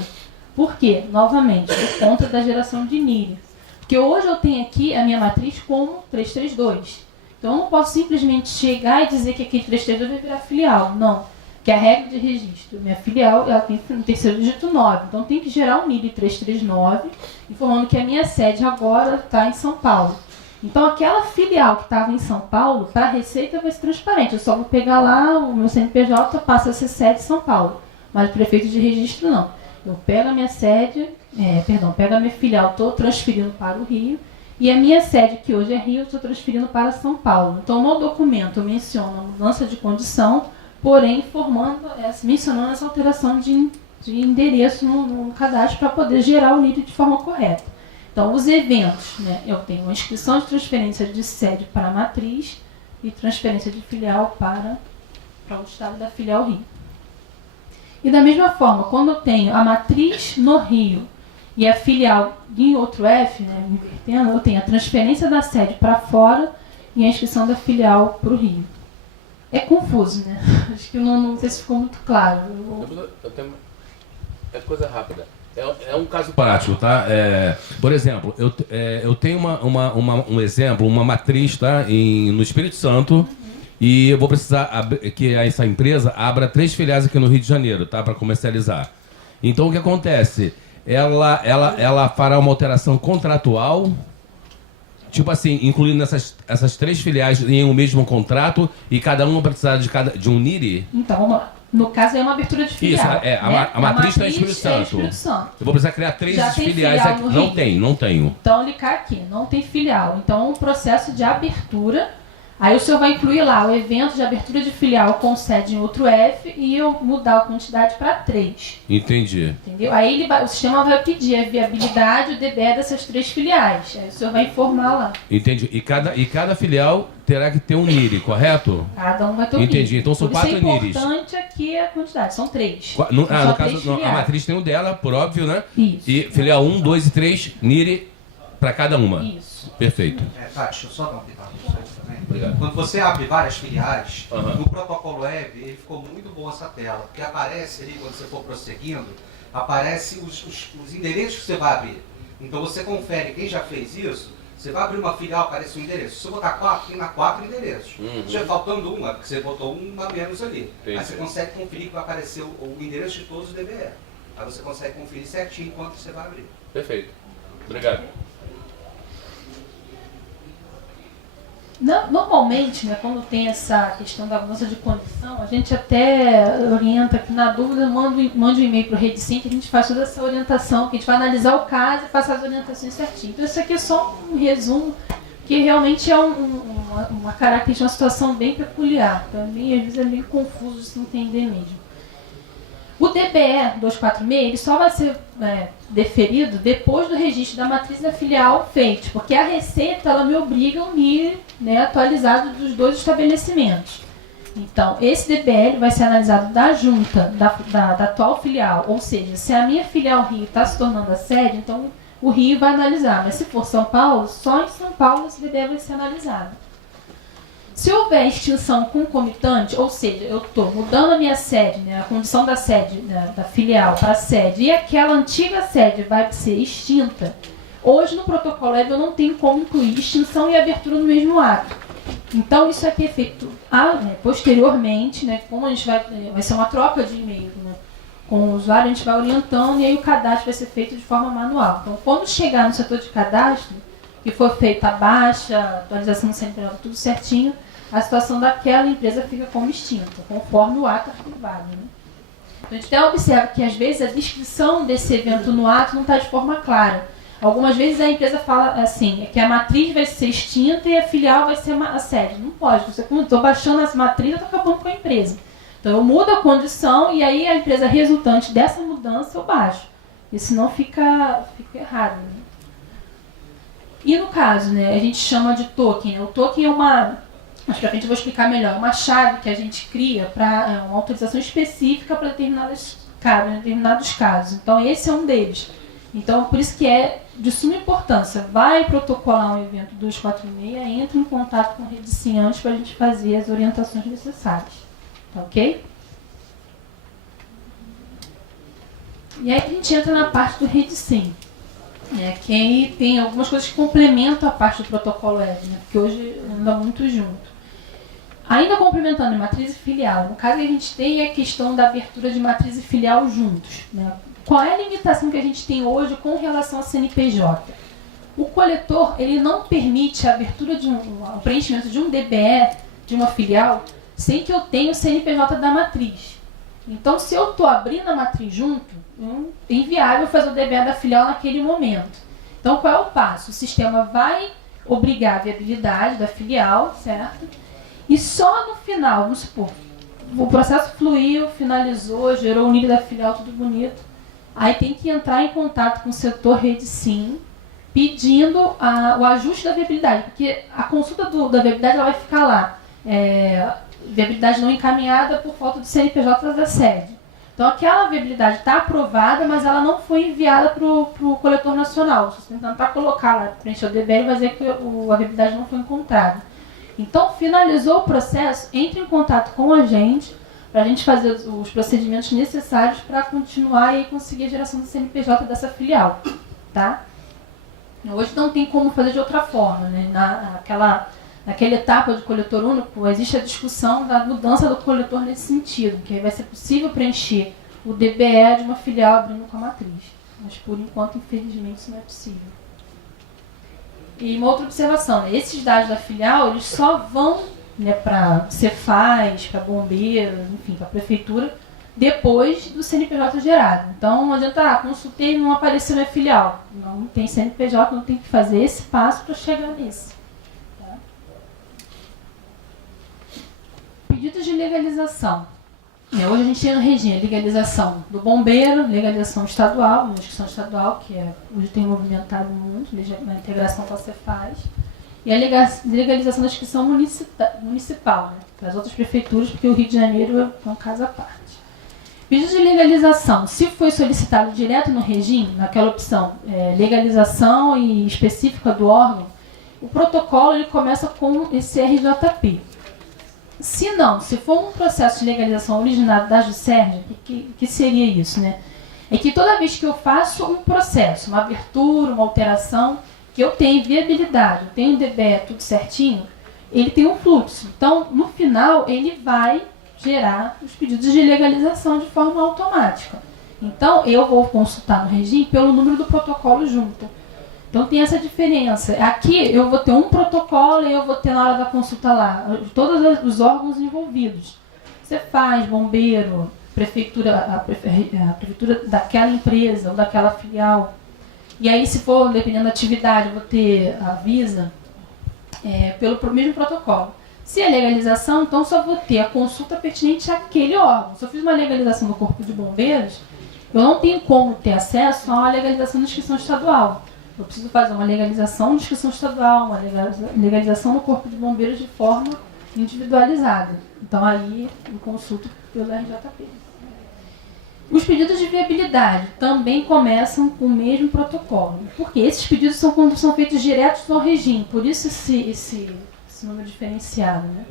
Por quê? Novamente, por conta da geração de NIR. Porque hoje eu tenho aqui a minha matriz como 332. Então eu não posso simplesmente chegar e dizer que aquele 332 vai virar filial. Não. Que é a regra de registro. Minha filial ela tem um terceiro dígito 9. Então tem que gerar um NIR 339, informando que a minha sede agora está em São Paulo. Então aquela filial que estava em São Paulo, para a Receita vai ser transparente. Eu só vou pegar lá, o meu CNPJ passa a ser sede em São Paulo. Mas o prefeito de registro não. Eu pego a minha sede, pego a minha filial, estou transferindo para o Rio. E a minha sede, que hoje é Rio, eu estou transferindo para São Paulo. Então no documento eu menciono a mudança de condição, porém mencionando essa alteração de endereço no cadastro para poder gerar o NIR de forma correta. Então, os eventos, né, eu tenho uma inscrição de transferência de sede para a matriz e transferência de filial para o estado da filial Rio. E da mesma forma, quando eu tenho a matriz no Rio e a filial em outro F, né, invertendo, eu tenho a transferência da sede para fora e a inscrição da filial para o Rio. É confuso, né? Acho que não sei se ficou muito claro. É coisa rápida. É um caso prático, tá? Por exemplo, eu tenho um exemplo, uma matriz, tá? No Espírito Santo, e eu vou precisar que essa empresa abra 3 filiais aqui no Rio de Janeiro, tá? Para comercializar. Então, o que acontece? Ela fará uma alteração contratual, tipo assim, incluindo essas 3 filiais em um mesmo contrato, e cada uma precisar de um NIR? Então, vamos lá. No caso, é uma abertura de filial. Isso, né? a matriz está em Espírito Santo. Eu vou precisar criar 3 filiais aqui. Não tenho. Então, ele cai aqui, não tem filial. Então, é um processo de abertura. Aí o senhor vai incluir lá o evento de abertura de filial com sede em outro F e eu mudar a quantidade para 3. Entendi. Entendeu? Aí o sistema vai pedir a viabilidade e o DBE dessas 3 filiais. Aí o senhor vai informar lá. Entendi. E cada filial terá que ter um NIRI, correto? Cada um vai ter um Entendi. NIRI. Então são Por isso 4 NIRIs. É importante aqui a quantidade. São 3. No São caso, 3 a filiais. matriz tem o dela, por óbvio, né? Isso. E filial 1, 2 e 3, NIRI para cada uma. Isso. Perfeito. Tati, deixa eu só dar um pitaco nisso aí também. Obrigado. Quando você abre várias filiais, Aham. no protocolo web, ele ficou muito bom essa tela, porque aparece ali, quando você for prosseguindo, aparece os endereços que você vai abrir. Então você confere, quem já fez isso, você vai abrir uma filial, aparece um endereço. Se você botar 4, tem lá 4 endereços. Uhum. Se estiver faltando uma, porque você botou uma a menos ali. Entendi. Aí você consegue conferir que vai aparecer o endereço de todos os DBE. Aí você consegue conferir certinho enquanto você vai abrir. Perfeito. Obrigado. Normalmente, né, quando tem essa questão da mudança de condição, a gente até orienta que, na dúvida, mande um e-mail para o RedeSim, que a gente faz toda essa orientação, que a gente vai analisar o caso e passar as orientações certinho. Então, isso aqui é só um resumo, que realmente é uma característica, uma situação bem peculiar. Também, às vezes, é meio confuso de se entender mesmo. O DBE 246 ele só vai ser deferido depois do registro da matriz da filial feito, porque a Receita ela me obriga a unir, né, atualizado dos 2 estabelecimentos. Então, esse DBE vai ser analisado da junta da atual filial, ou seja, se a minha filial Rio está se tornando a sede, então o Rio vai analisar, mas se for São Paulo, só em São Paulo esse DBE vai ser analisado. Se houver extinção concomitante, ou seja, eu estou mudando a minha sede, né, a condição da sede, da filial para a sede, e aquela antiga sede vai ser extinta, hoje no protocolo web eu não tenho como incluir extinção e abertura no mesmo ato. Então isso aqui é feito posteriormente, né, como a gente vai ser uma troca de e-mail, né, com o usuário, a gente vai orientando e aí o cadastro vai ser feito de forma manual. Então quando chegar no setor de cadastro, que for feita a baixa, atualização do CNPJ, tudo certinho, a situação daquela empresa fica como extinta, conforme o ato arquivado. Né? Então, a gente até observa que, às vezes, a descrição desse evento no ato não está de forma clara. Algumas vezes a empresa fala assim, que a matriz vai ser extinta e a filial vai ser a sede. Não pode, você estou baixando as matrizes, eu estou acabando com a empresa. Então, eu mudo a condição e aí a empresa resultante dessa mudança eu baixo. E senão fica errado. Né? E no caso, né, a gente chama de token. O token é uma, mas para frente eu vou explicar melhor, uma chave que a gente cria para uma autorização específica para determinados casos. Então esse é um deles. Então por isso que é de suma importância. Vai protocolar um evento 246, entra em contato com o RedeSim antes para a gente fazer as orientações necessárias. Tá ok? E aí a gente entra na parte do RedeSim. Que aí tem algumas coisas que complementam a parte do protocolo web, né, porque hoje anda muito junto. Ainda complementando matriz e filial, no caso que a gente tem é a questão da abertura de matriz e filial juntos. Né? Qual é a limitação que a gente tem hoje com relação ao CNPJ? O coletor ele não permite a abertura de o preenchimento de um DBE de uma filial sem que eu tenha o CNPJ da matriz. Então, se eu estou abrindo a matriz junto, é inviável fazer o DBE da filial naquele momento. Então, qual é o passo? O sistema vai obrigar a viabilidade da filial, certo? E só no final, vamos supor, o processo fluiu, finalizou, gerou o NIRI da filial, tudo bonito. Aí tem que entrar em contato com o setor RedeSim, pedindo o ajuste da viabilidade, porque a consulta da viabilidade ela vai ficar lá. Viabilidade não encaminhada por falta do CNPJ da sede. Então aquela viabilidade está aprovada, mas ela não foi enviada para o coletor nacional. Se você tentar colocar lá, preencher o DBE, vai dizer que a viabilidade não foi encontrada. Então finalizou o processo, entre em contato com a gente, para a gente fazer os procedimentos necessários para continuar e conseguir a geração do CNPJ dessa filial. Tá? Hoje não tem como fazer de outra forma. Né? Naquela etapa de coletor único, existe a discussão da mudança do coletor nesse sentido, que aí vai ser possível preencher o DBE de uma filial abrindo com a matriz. Mas, por enquanto, infelizmente, isso não é possível. E uma outra observação, né? Esses dados da filial, eles só vão, né, para Cefaz, para bombeiro, enfim, para a prefeitura, depois do CNPJ gerado. Então, não adianta, consultei e não apareceu na filial. Não tem CNPJ, não tem que fazer esse passo para chegar nesse. pedidos de legalização. Hoje a gente tem no regime a legalização do bombeiro, legalização estadual, uma inscrição estadual, que hoje tem movimentado muito, na integração com a Cefaz, e a legalização da inscrição municipal, né, para as outras prefeituras, porque o Rio de Janeiro é um caso à parte. Pedido de legalização, se foi solicitado direto no regime, naquela opção legalização e específica do órgão, o protocolo ele começa com esse RJP. Se não, se for um processo de legalização originado da Juscerja, que seria isso, né? É que toda vez que eu faço um processo, uma abertura, uma alteração, que eu tenho viabilidade, eu tenho DBE, tudo certinho, ele tem um fluxo. Então, no final, ele vai gerar os pedidos de legalização de forma automática. Então, eu vou consultar no regime pelo número do protocolo junto. Então, tem essa diferença. Aqui, eu vou ter um protocolo e eu vou ter na hora da consulta lá todos os órgãos envolvidos. Cefaz, bombeiro, prefeitura, a prefeitura daquela empresa ou daquela filial. E aí, se for, dependendo da atividade, eu vou ter a Visa pelo mesmo protocolo. Se é legalização, então só vou ter a consulta pertinente àquele órgão. Se eu fiz uma legalização no Corpo de Bombeiros, eu não tenho como ter acesso a uma legalização de inscrição estadual. Eu preciso fazer uma legalização de inscrição estadual, uma legalização no Corpo de Bombeiros de forma individualizada. Então aí eu consulto pelo RJP. Os pedidos de viabilidade também começam com o mesmo protocolo. Porque esses pedidos são feitos diretos ao regime, por isso esse número diferenciado, né?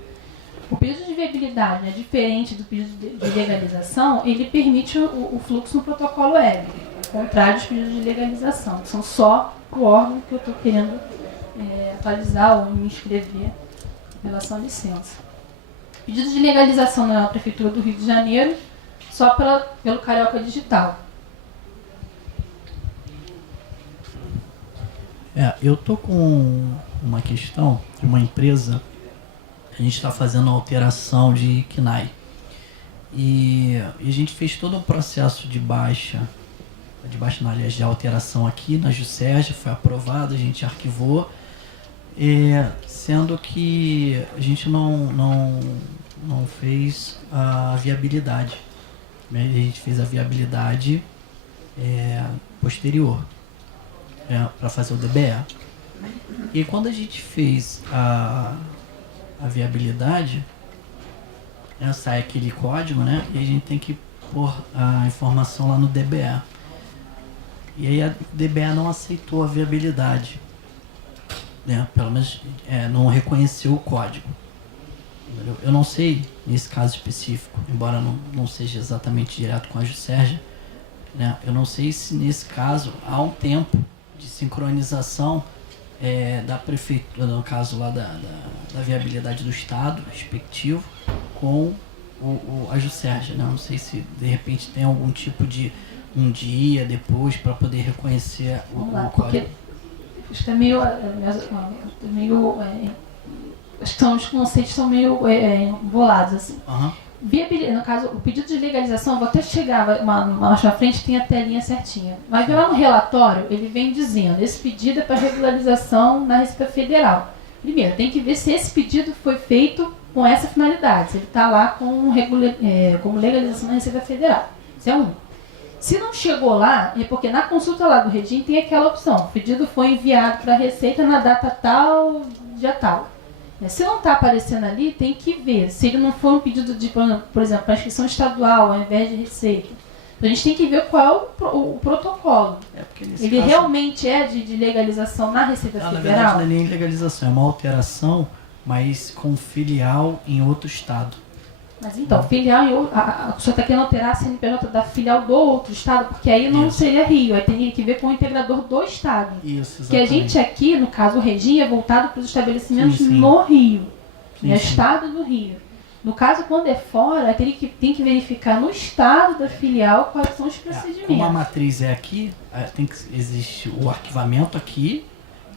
O pedido de viabilidade, né, diferente do pedido de legalização, ele permite o fluxo no protocolo web, ao contrário dos pedidos de legalização, que são só o órgão que eu estou querendo atualizar ou me inscrever em relação à licença. Pedido de legalização na Prefeitura do Rio de Janeiro, só pelo Carioca Digital. Eu tô com uma questão de uma empresa, a gente está fazendo alteração de KNAI. E a gente fez todo um processo de baixa, não, aliás, de alteração aqui na Juscerja, foi aprovado, a gente arquivou, sendo que a gente não fez a viabilidade. A gente fez a viabilidade posterior, para fazer o DBE. E quando a gente fez a viabilidade, sai aquele código, né? E a gente tem que pôr a informação lá no DBE. E aí a DBE não aceitou a viabilidade, né? Pelo menos não reconheceu o código. Entendeu? Eu não sei, nesse caso específico, embora não seja exatamente direto com a Juscerja, né? Eu não sei se nesse caso há um tempo de sincronização da prefeitura, no caso lá da viabilidade do estado respectivo, com a Juscerja, né? Não sei se de repente tem algum tipo de um dia depois para poder reconhecer o código. Acho que acho que os conceitos são meio embolados assim. Uhum. No caso, o pedido de legalização, vou até chegar mais na frente, tem a telinha certinha. Mas lá no relatório, ele vem dizendo, esse pedido é para regularização na Receita Federal. Primeiro, tem que ver se esse pedido foi feito com essa finalidade, se ele está lá como legalização na Receita Federal. Isso é um. Se não chegou lá, é porque na consulta lá do Redim tem aquela opção, o pedido foi enviado para a Receita na data tal, dia tal. Se não está aparecendo ali, tem que ver. Se ele não for um pedido de, por exemplo, para inscrição estadual, ao invés de Receita. Então, a gente tem que ver qual é o protocolo. Ele caso, realmente é de legalização na Receita Federal? Na verdade, não é nem legalização, é uma alteração, mas com filial em outro estado. Mas então, filial em outro... A pessoa está querendo alterar a CNPJ da filial do outro estado, porque aí não seria Rio, aí teria que ver com o integrador do estado. Isso, exatamente. Porque a gente aqui, no caso o Redim, é voltado para os estabelecimentos no Rio. É estado do Rio. No caso, quando é fora, tem que verificar no estado da filial quais são os procedimentos. Como a matriz é aqui, tem que existe o arquivamento aqui,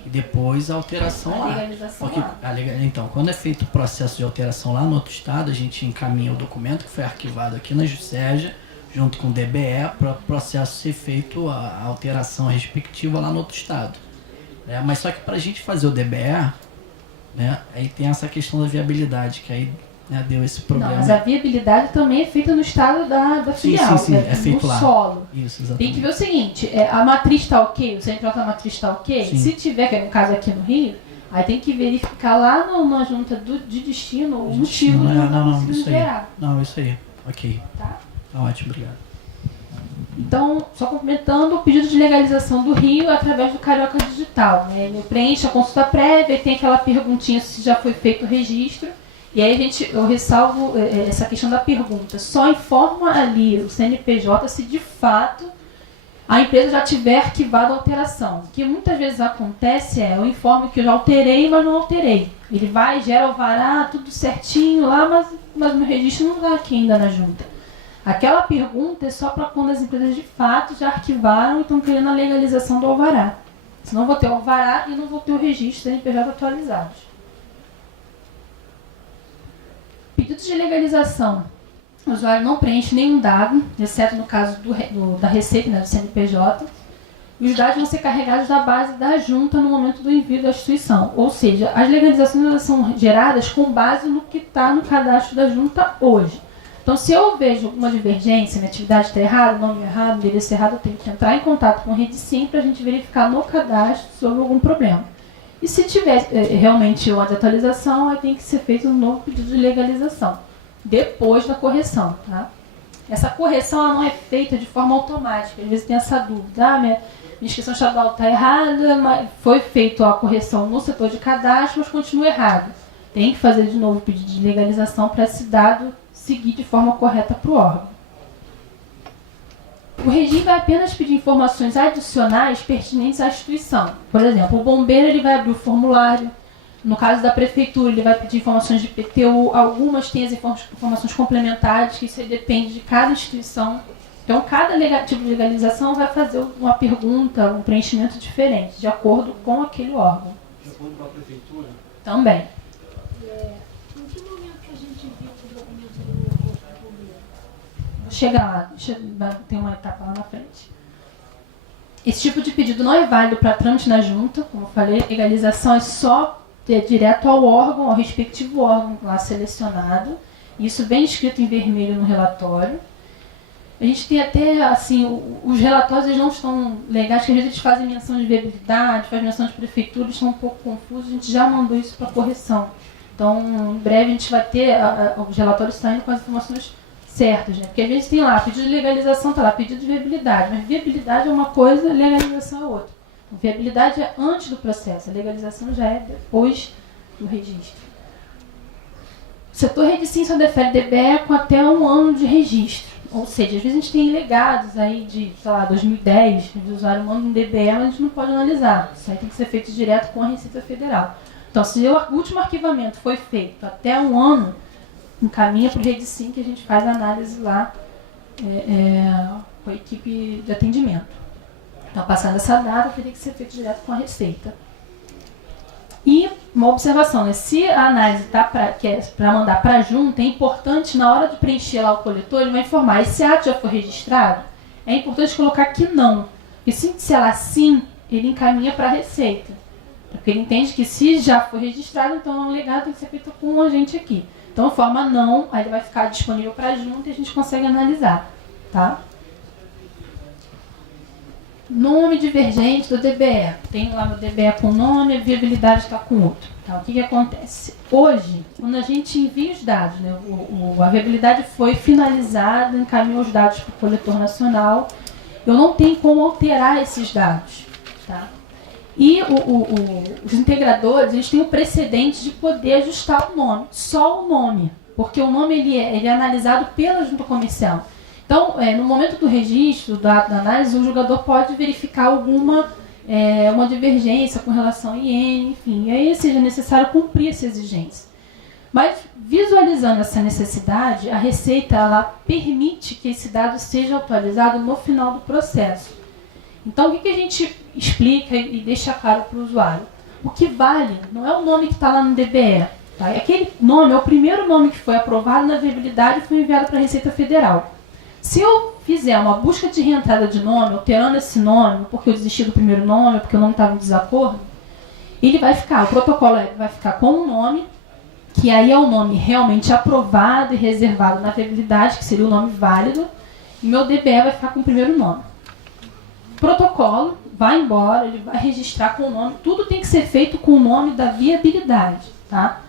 e depois a alteração lá. Porque, então, quando é feito o processo de alteração lá no outro estado, a gente encaminha o documento que foi arquivado aqui na Juscerja, junto com o DBE, para o processo ser feito a alteração respectiva lá no outro estado. Mas só que para a gente fazer o DBE, né, aí tem essa questão da viabilidade, que aí né, deu esse problema. Não, mas a viabilidade também é feita no estado da filial. Sim, é feito no lá. solo. Isso, exatamente. Tem que ver o seguinte, a matriz está ok, o CNPJ da matriz está ok? Sim. Se tiver, que é no caso aqui no Rio, aí tem que verificar lá na junta de destino o motivo do Não, isso aí. gerar. Não, isso aí. Ok. Tá? Tá ótimo, obrigado. Então, só complementando, o pedido de legalização do Rio é através do Carioca Digital. Né? Ele preenche a consulta prévia e tem aquela perguntinha se já foi feito o registro. E aí eu ressalvo essa questão da pergunta. Só informa ali o CNPJ se de fato a empresa já tiver arquivado a alteração. O que muitas vezes acontece eu informo que eu já alterei, mas não alterei. Ele vai, gera alvará, tudo certinho lá, mas o meu registro não está aqui ainda na junta. Aquela pergunta é só para quando as empresas de fato já arquivaram e estão querendo a legalização do alvará. Senão eu vou ter o alvará e não vou ter o registro CNPJ atualizados. Pedido de legalização. O usuário não preenche nenhum dado, exceto no caso da Receita, né, do CNPJ. E os dados vão ser carregados da base da junta no momento do envio da instituição. Ou seja, as legalizações elas são geradas com base no que está no cadastro da junta hoje. Então, se eu vejo uma divergência, minha atividade está errada, nome errado, endereço errado, eu tenho que entrar em contato com a Redsim para a gente verificar no cadastro sobre algum problema. E se tiver realmente uma desatualização, aí tem que ser feito um novo pedido de legalização, depois da correção. Tá? Essa correção ela não é feita de forma automática. Às vezes tem essa dúvida, minha inscrição estadual está errada, mas foi feita a correção no setor de cadastro, mas continua errado. Tem que fazer de novo o pedido de legalização para esse dado seguir de forma correta para o órgão. O regime vai apenas pedir informações adicionais pertinentes à instituição. Por exemplo, o bombeiro ele vai abrir o formulário. No caso da prefeitura, ele vai pedir informações de IPTU. Algumas têm as informações complementares, que isso depende de cada instituição. Então, cada tipo de legalização vai fazer uma pergunta, um preenchimento diferente, de acordo com aquele órgão. De acordo com a prefeitura? Também. Em que momento que a gente envia o documento do bombeiro? Vou chegar lá, tem uma etapa lá na frente. Esse tipo de pedido não é válido para trâmite na junta, como eu falei, legalização é só direto ao órgão, ao respectivo órgão lá selecionado. Isso vem escrito em vermelho no relatório. A gente tem até, assim, os relatórios eles não estão legais, porque às vezes eles fazem menção de viabilidade, fazem menção de prefeitura, eles estão um pouco confusos, a gente já mandou isso para correção. Então, em breve a gente vai ter os relatórios saindo com as informações certas, né? Porque às vezes tem lá, pedido de legalização está lá, pedido de viabilidade, mas viabilidade é uma coisa, legalização é outra. A viabilidade é antes do processo, a legalização já é depois do registro. O setor Redsim só defere DBE com até 1 ano de registro. Ou seja, às vezes a gente tem legados aí de, sei lá, 2010, o usuário manda um DBE, mas a gente não pode analisar. Isso aí tem que ser feito direto com a Receita Federal. Então, se o último arquivamento foi feito até 1 ano, encaminha para o Redsim que a gente faz a análise lá com a equipe de atendimento. Então, passando essa data, teria que ser feito direto com a Receita. E uma observação, né? Se a análise está para mandar para a junta, é importante, na hora de preencher lá o coletor, ele vai informar, esse ato já foi registrado? É importante colocar que não. E se disser lá sim, ele encaminha para a Receita. Porque ele entende que se já foi registrado, então o legado tem que ser feito com um agente aqui. Então, forma não, aí ele vai ficar disponível para a junta e a gente consegue analisar. Tá? Nome divergente do DBE. Tenho lá meu DBE com nome, a viabilidade está com outro. Tá? O que acontece? Hoje, quando a gente envia os dados, né, a viabilidade foi finalizada, encaminhou os dados para o coletor nacional, eu não tenho como alterar esses dados. Tá? E os integradores eles têm o precedente de poder ajustar o nome, só o nome, porque o nome ele é analisado pela junta comercial. Então, no momento do registro, da análise, o julgador pode verificar alguma uma divergência com relação ao IN, enfim, e aí seja necessário cumprir essa exigência. Mas, visualizando essa necessidade, a Receita ela permite que esse dado seja atualizado no final do processo. Então, o que a gente explica e deixa claro para o usuário? O que vale não é o nome que está lá no DBE. Tá? Aquele nome é o primeiro nome que foi aprovado na viabilidade e foi enviado para a Receita Federal. Se eu fizer uma busca de reentrada de nome, alterando esse nome, porque eu desisti do primeiro nome, porque eu não estava em desacordo, ele vai ficar, o protocolo vai ficar com o nome que aí é o nome realmente aprovado e reservado na viabilidade, que seria o nome válido, e meu DBE vai ficar com o primeiro nome. Protocolo, vai embora, ele vai registrar com o nome, tudo tem que ser feito com o nome da viabilidade, tá?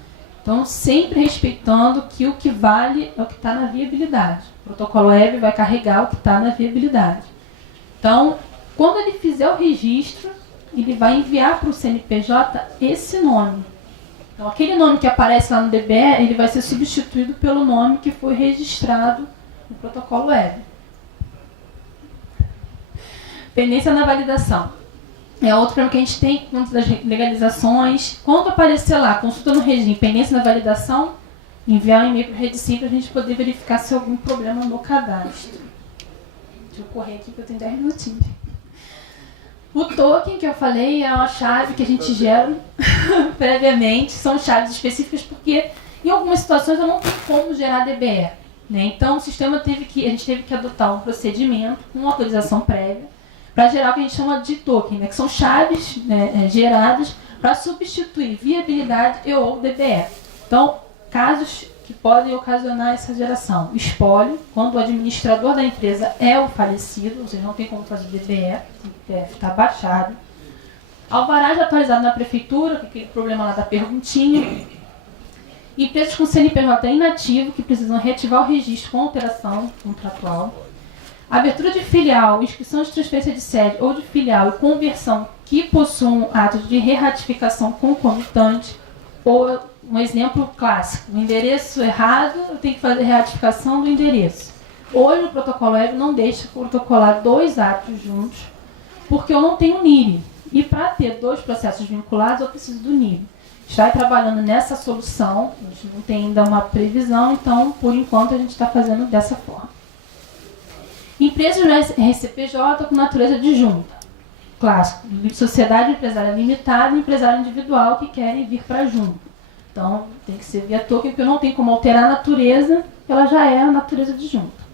Então, sempre respeitando que o que vale é o que está na viabilidade. O protocolo web vai carregar o que está na viabilidade. Então, quando ele fizer o registro, ele vai enviar para o CNPJ esse nome. Então, aquele nome que aparece lá no DBE, ele vai ser substituído pelo nome que foi registrado no protocolo web. Pendência na validação. É outro problema que a gente tem dentro das legalizações. Quando aparecer lá, consulta no regime, pendência na validação, enviar um e-mail para o Redsim para a gente poder verificar se há algum problema no cadastro. Deixa eu correr aqui que eu tenho 10 minutinhos. O token que eu falei é uma chave que a gente gera previamente. São chaves específicas porque em algumas situações eu não tenho como gerar DBE. Né? Então o sistema a gente teve que adotar um procedimento com autorização prévia para gerar o que a gente chama de token, né? Que são chaves, né, geradas para substituir viabilidade e ou DBE. Então, casos que podem ocasionar essa geração. Espólio, quando o administrador da empresa é o falecido, ou seja, não tem como fazer DBE, está baixado. Alvará já atualizado na prefeitura, que é aquele problema lá da perguntinha. Empresas com CNPJ inativo, que precisam reativar o registro com alteração contratual. Abertura de filial, inscrição de transferência de sede ou de filial e conversão que possuam atos de reratificação concomitante, ou um exemplo clássico, o endereço errado, eu tenho que fazer retificação do endereço. Hoje o protocolo web não deixa protocolar 2 atos juntos, porque eu não tenho NIRI. E para ter 2 processos vinculados, eu preciso do NIRI. Está trabalhando nessa solução, a gente não tem ainda uma previsão, então, por enquanto, a gente está fazendo dessa forma. Empresas no RCPJ com natureza disjunta. Clássico, sociedade empresária limitada e empresário individual que querem vir para junto. Então, tem que ser via token, porque eu não tenho como alterar a natureza, ela já é a natureza disjunta.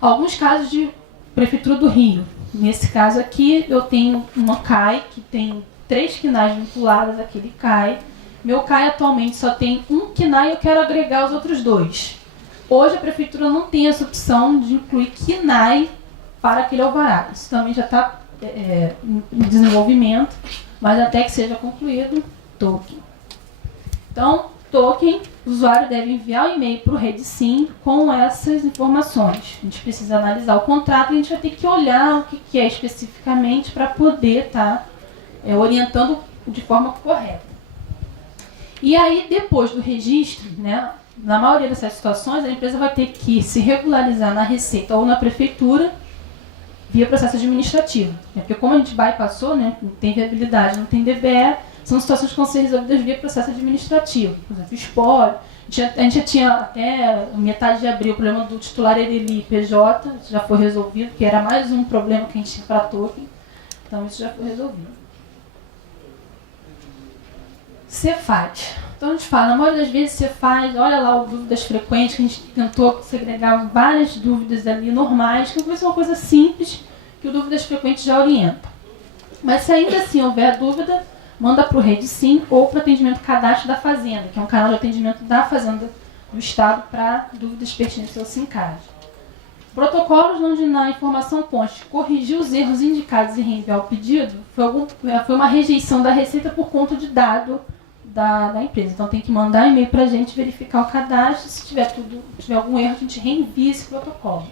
Alguns casos de Prefeitura do Rio. Nesse caso aqui, eu tenho uma CAI, que tem 3 KNAIs vinculadas àquele CAI. Meu CAI atualmente só tem um KNAI e eu quero agregar os outros 2. Hoje a Prefeitura não tem essa opção de incluir KNAI para aquele alvará. Isso também já está em desenvolvimento, mas até que seja concluído, token. Então, token, o usuário deve enviar um e-mail para o Redsim com essas informações. A gente precisa analisar o contrato e a gente vai ter que olhar o que é especificamente para poder estar orientando de forma correta. E aí, depois do registro, né, na maioria dessas situações, a empresa vai ter que se regularizar na Receita ou na Prefeitura via processo administrativo. Porque como a gente bypassou, né, não tem viabilidade, não tem DBE, são situações que vão ser resolvidas via processo administrativo. Por exemplo, espólio. A gente já tinha até metade de abril o problema do titular Ereli PJ, isso já foi resolvido, que era mais um problema que a gente tinha para token. Então isso já foi resolvido. Cefaz. Então a gente fala, na maioria das vezes Cefaz, olha lá o dúvidas frequentes, que a gente tentou segregar várias dúvidas ali normais, que é uma coisa simples, que o dúvidas frequentes já orienta. Mas se ainda assim houver dúvida, manda para o Redsim ou para o atendimento cadastro da Fazenda, que é um canal de atendimento da Fazenda do Estado para dúvidas pertinentes ao SINCAD. Protocolos onde na informação conste corrigir os erros indicados e reenviar o pedido foi uma rejeição da Receita por conta de dado da empresa. Então tem que mandar e-mail para a gente verificar o cadastro, se tiver algum erro a gente reenvia esse protocolo.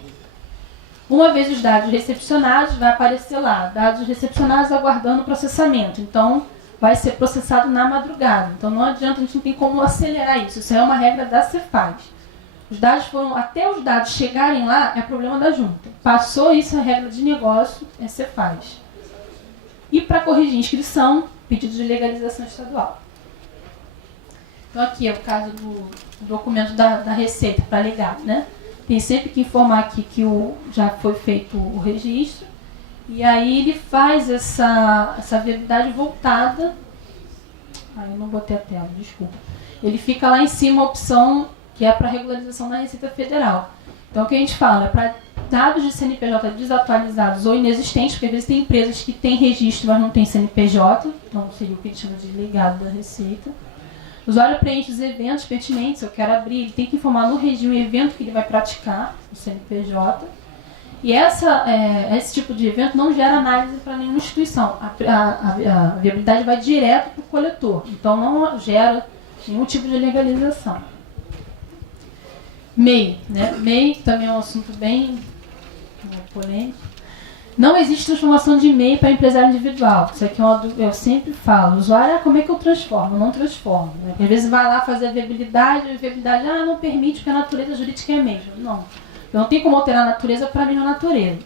Uma vez os dados recepcionados, vai aparecer lá, dados recepcionados aguardando processamento. Então vai ser processado na madrugada. Então não adianta, a gente não tem como acelerar isso. Isso é uma regra da Cefaz. Os dados até os dados chegarem lá, é problema da junta. Passou isso, a regra de negócio é Cefaz. E para corrigir inscrição, pedido de legalização estadual. Então aqui é o caso do documento da Receita para ligar, né? Tem sempre que informar aqui que já foi feito o registro. E aí ele faz essa viabilidade voltada. Eu não botei a tela, desculpa. Ele fica lá em cima a opção que é para regularização da Receita Federal. Então o que a gente fala é para dados de CNPJ desatualizados ou inexistentes, porque às vezes tem empresas que têm registro, mas não tem CNPJ, então seria o que a gente chama de legado da Receita. O usuário preenche os eventos pertinentes, eu quero abrir, ele tem que informar no regime o evento que ele vai praticar, o CNPJ. E esse tipo de evento não gera análise para nenhuma instituição. A viabilidade vai direto para o coletor, então não gera nenhum tipo de legalização. MEI, né? MEI também é um assunto bem polêmico. Não existe transformação de MEI para empresário individual. Isso aqui eu sempre falo. O usuário, como é que eu transformo? Eu não transformo. Né? Às vezes vai lá fazer a viabilidade não permite porque a natureza jurídica é a mesma. Não. Eu não tenho como alterar a natureza para a mesma natureza.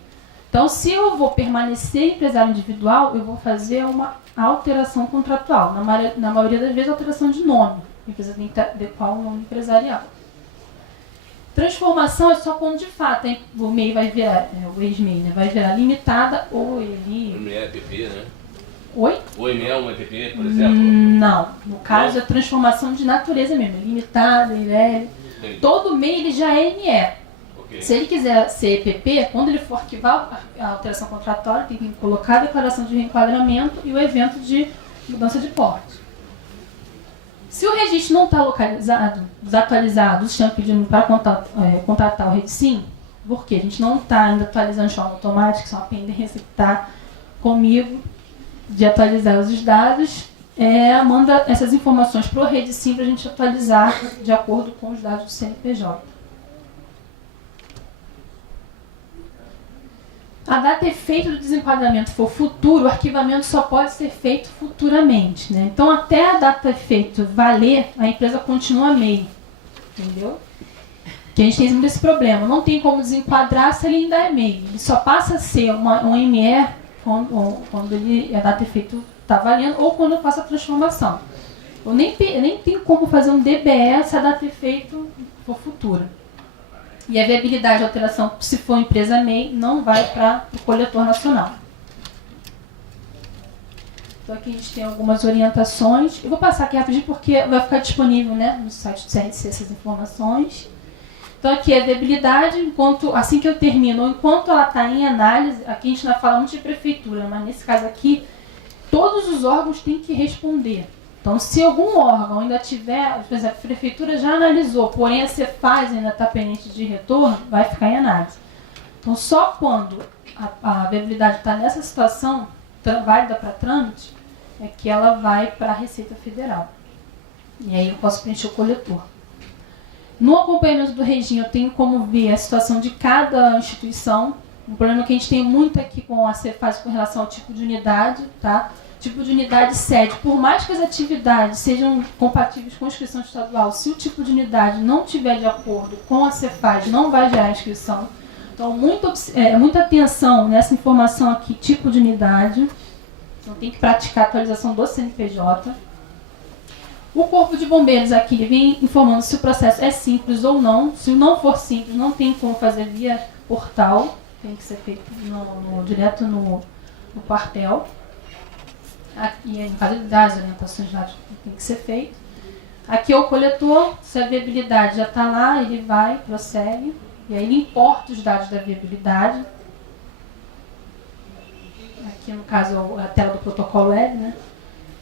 Então, se eu vou permanecer empresário individual, eu vou fazer uma alteração contratual. Na maioria das vezes, alteração de nome. A empresa tem que adequar o nome empresarial. Transformação é só quando de fato o MEI vai virar, o ex-MEI, né, vai virar limitada ou ele... O MEI é EPP, né? Oi? O MEI é uma EPP, por exemplo? Não. No caso, é transformação de natureza mesmo. Limitada, IRL. Todo MEI ele já é ME. Okay. Se ele quiser ser EPP, quando ele for arquivar a alteração contratual, tem que colocar a declaração de reenquadramento e o evento de mudança de porte. Se o registro não está localizado, desatualizado, os estão pedindo para contratar o RedSim, porque a gente não está ainda atualizando de forma automática, isso é uma pendência que está comigo de atualizar os dados, manda essas informações para o RedSim para a gente atualizar de acordo com os dados do CNPJ. A data e efeito do desenquadramento for futuro, o arquivamento só pode ser feito futuramente. Né? Então, até a data e efeito valer, a empresa continua MEI. Entendeu? Que a gente tem muito esse problema. Não tem como desenquadrar se ele ainda é MEI. Ele só passa a ser um ME quando a data e efeito está valendo ou quando eu faço a transformação. Eu nem tenho como fazer um DBE se a data e efeito for futura. E a viabilidade de alteração, se for empresa MEI, não vai para o coletor nacional. Então aqui a gente tem algumas orientações. Eu vou passar aqui rapidinho porque vai ficar disponível, né, no site do CRC essas informações. Então aqui é a viabilidade, assim que eu termino, ou enquanto ela está em análise, aqui a gente ainda fala muito de prefeitura, mas nesse caso aqui, todos os órgãos têm que responder. Então, se algum órgão ainda tiver, por exemplo, a prefeitura já analisou, porém a Cefaz ainda está pendente de retorno, vai ficar em análise. Então, só quando a viabilidade está nessa situação, válida para trâmite, é que ela vai para a Receita Federal. E aí eu posso preencher o coletor. No acompanhamento do regime, eu tenho como ver a situação de cada instituição. Um problema que a gente tem muito aqui com a Cefaz com relação ao tipo de unidade, tá? Tipo de unidade sede, por mais que as atividades sejam compatíveis com a inscrição estadual, se o tipo de unidade não estiver de acordo com a Cefaz, não vai gerar inscrição. Então, muita atenção nessa informação aqui, tipo de unidade. Então, tem que praticar a atualização do CNPJ. O Corpo de Bombeiros aqui vem informando se o processo é simples ou não. Se não for simples, não tem como fazer via portal, tem que ser feito direto no quartel. Aqui, em caso das orientações lá, tem que ser feito. Aqui é o coletor, se a viabilidade já está lá, ele vai, prossegue, e aí ele importa os dados da viabilidade. Aqui, no caso, a tela do protocolo web, né?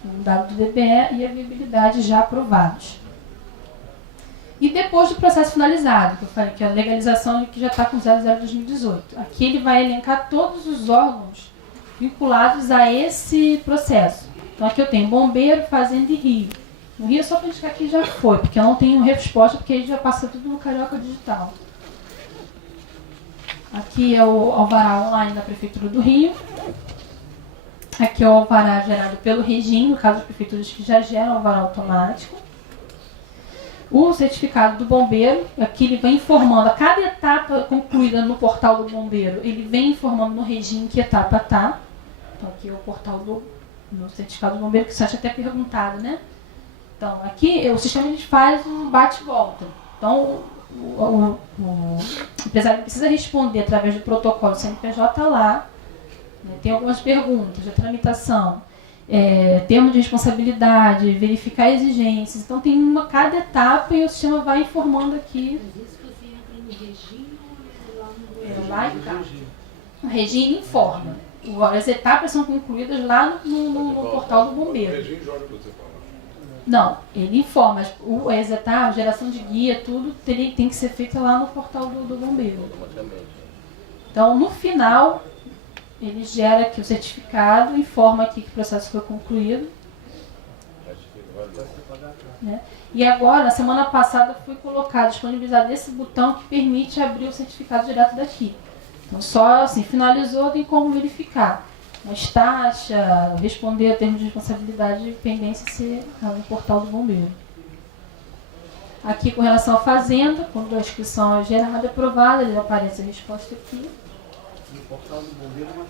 O dado do DBE e a viabilidade já aprovados. E depois do processo finalizado, que eu falei que a legalização que já está com 00/2018. Aqui ele vai elencar todos os órgãos vinculados a esse processo. Então aqui eu tenho Bombeiro, Fazenda e Rio. No Rio é só para indicar que já foi, porque eu não tenho resposta, porque aí já passa tudo no Carioca Digital. Aqui é o alvará online da Prefeitura do Rio. Aqui é o alvará gerado pelo regime, no caso de prefeituras que já geram alvará automático. O certificado do bombeiro, aqui ele vem informando a cada etapa concluída no portal do bombeiro, ele vem informando no regime que etapa está. Então aqui é o portal no certificado do bombeiro, que você acha até perguntado, né? Então aqui o sistema a gente faz um bate-volta. Então o empresário precisa responder através do protocolo CNPJ lá. Né? Tem algumas perguntas de tramitação. Termo de responsabilidade, verificar exigências. Então tem cada etapa e o sistema vai informando aqui. Mas isso você entra no regime ou lá no lá e cá. O regime informa. As etapas são concluídas lá no portal do bombeiro. O regime joga você falar. Não, ele informa. O exetar, a geração de guia, tudo tem que ser feito lá no portal do bombeiro. Então, no final, ele gera aqui o certificado, informa aqui que o processo foi concluído. Né? E agora, na semana passada, foi colocado, disponibilizado esse botão que permite abrir o certificado direto daqui. Então, só assim, finalizou, tem como verificar. As taxas, responder a termos de responsabilidade e pendência ser no portal do bombeiro. Aqui, com relação à fazenda, quando a inscrição é gerada e aprovada, ele aparece a resposta aqui. No portal do bombeiro, mas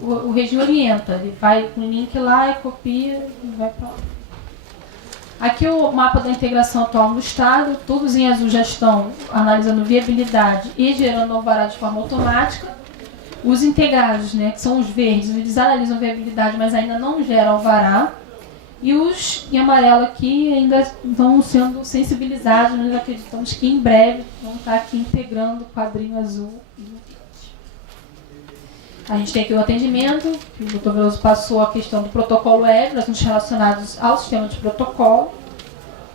O Regi orienta, ele vai com o link lá e copia e vai para lá. Aqui o mapa da integração atual do Estado, todos em azul já estão analisando viabilidade e gerando alvará de forma automática. Os integrados, né, que são os verdes, eles analisam viabilidade, mas ainda não geram alvará. E os em amarelo aqui ainda estão sendo sensibilizados, nós acreditamos que em breve vão estar aqui integrando o quadrinho azul e o verde. A gente tem aqui o atendimento, que o Dr. Veloso passou a questão do protocolo web, assuntos relacionados ao sistema de protocolo.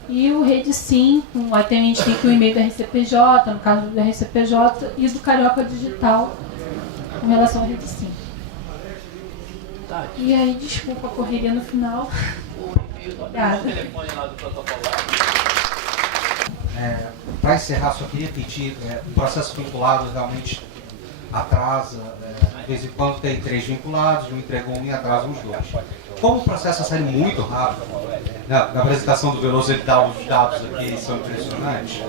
E o Rede Sim, aí a gente tem aqui o e-mail da RCPJ, no caso da RCPJ, e do Carioca Digital, com relação ao Rede Sim. E aí, desculpa a correria no final. Para encerrar, só queria pedir, o processo vinculado realmente atrasa, de vez em quando tem 3 vinculados, não entregou um e atrasa uns 2. Como o processo está saindo muito rápido, na apresentação do Veloso ele dá os dados aqui, são impressionantes,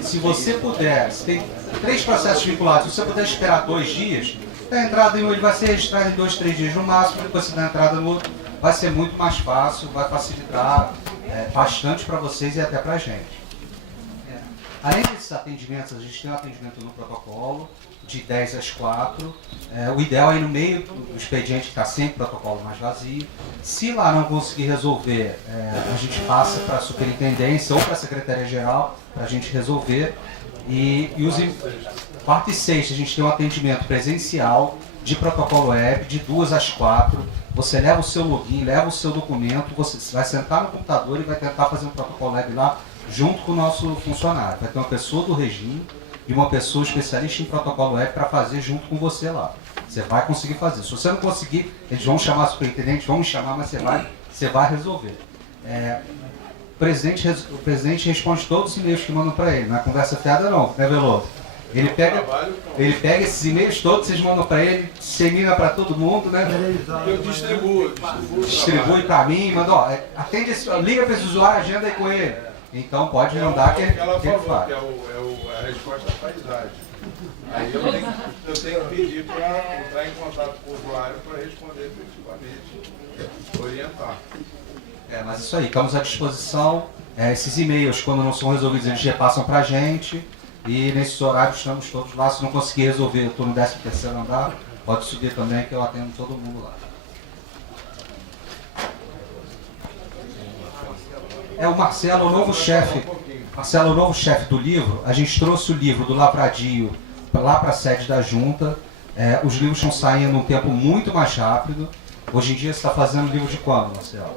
se você puder, se tem 3 processos vinculados, se você puder esperar 2 dias, a entrada em um ele vai ser registrado em 2, 3 dias no máximo, depois você dá a entrada no outro, vai ser muito mais fácil, vai facilitar bastante para vocês e até para a gente. Além desses atendimentos, a gente tem um atendimento no protocolo, de 10 às 4. O ideal é no meio do expediente estar sempre o protocolo mais vazio. Se lá não conseguir resolver, a gente passa para a superintendência ou para a secretaria-geral para a gente resolver. E os quarta e sexta a gente tem um atendimento presencial de protocolo web, de 2 às 4. Você leva o seu login, leva o seu documento, você vai sentar no computador e vai tentar fazer um protocolo web lá junto com o nosso funcionário. Vai ter uma pessoa do regime e uma pessoa especialista em protocolo web para fazer junto com você lá. Você vai conseguir fazer. Se você não conseguir, eles vão chamar a superintendente, vão me chamar, mas você vai resolver. O presidente responde todos os e-mails que mandam para ele, não é conversa fiada não, né, Veloso? Ele pega esses e-mails todos, vocês mandam para ele, dissemina para todo mundo, né? Eu distribuo. Distribui para mim, manda, atende liga para esse usuário, agenda aí com ele. Então pode mandar que ele faz. Que é a resposta da paridade. Aí eu tenho que pedir para entrar em contato com o usuário para responder efetivamente, orientar. Mas isso aí, estamos à disposição. Esses e-mails, quando não são resolvidos, eles repassam para a gente. E nesses horários estamos todos lá. Se não conseguir resolver, eu estou no 13º andar. Pode subir também, que eu atendo todo mundo lá. O Marcelo, o novo chefe. Marcelo, o novo chefe do livro. A gente trouxe o livro do Lavradio lá para a sede da junta. Os livros estão saindo num tempo muito mais rápido. Hoje em dia você está fazendo livro de quando, Marcelo?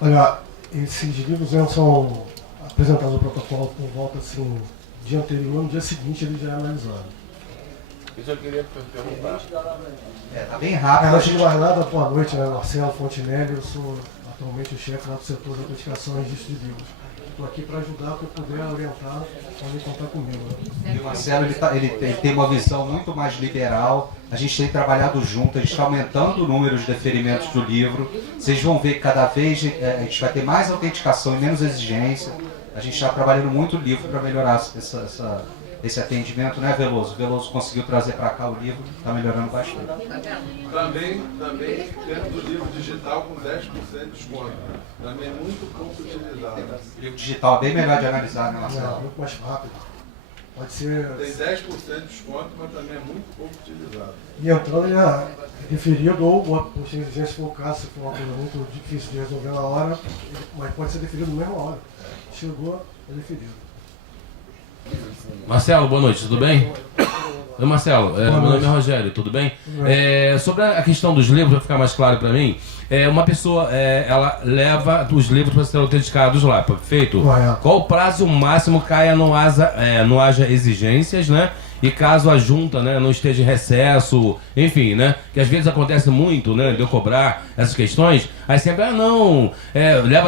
Olha, esses livros são apresentados no protocolo por volta assim, dia anterior, no dia seguinte ele já é analisado. Isso eu queria perguntar. Tá bem rápido. Antes de mais nada, boa noite, né? Marcelo Fontinelli, eu sou atualmente o chefe lá do setor de autenticação e registro de livros. Estou aqui para ajudar, para puder orientar, podem contar comigo. Né? E o Marcelo ele tem uma visão muito mais liberal. A gente tem trabalhado junto, a gente está aumentando o número de deferimentos do livro. Vocês vão ver que cada vez a gente vai ter mais autenticação e menos exigência. A gente está trabalhando muito o livro para melhorar esse atendimento, né, Veloso? O Veloso conseguiu trazer para cá o livro, está melhorando bastante. Também dentro do livro digital com 10% de desconto. Também é muito pouco utilizado. O livro digital é bem melhor de analisar, né, Marcelo? Muito mais rápido. Pode ser... Tem 10% de desconto, mas também é muito pouco utilizado. E entrando já deferido ou posto em exigência, se for o caso, se for uma coisa muito difícil de resolver na hora, mas pode ser deferido na mesma hora. Chegou, é deferido. Marcelo, boa noite, tudo bem? Oi, Marcelo, meu nome é Rogério, tudo bem? Sobre a questão dos livros, para ficar mais claro para mim, uma pessoa, ela leva os livros para serem autenticados lá, perfeito? Qual o prazo máximo caia não haja exigências, né? E caso a junta, né, não esteja em recesso, enfim, né? Que às vezes acontece muito, né, de eu cobrar essas questões, aí sempre,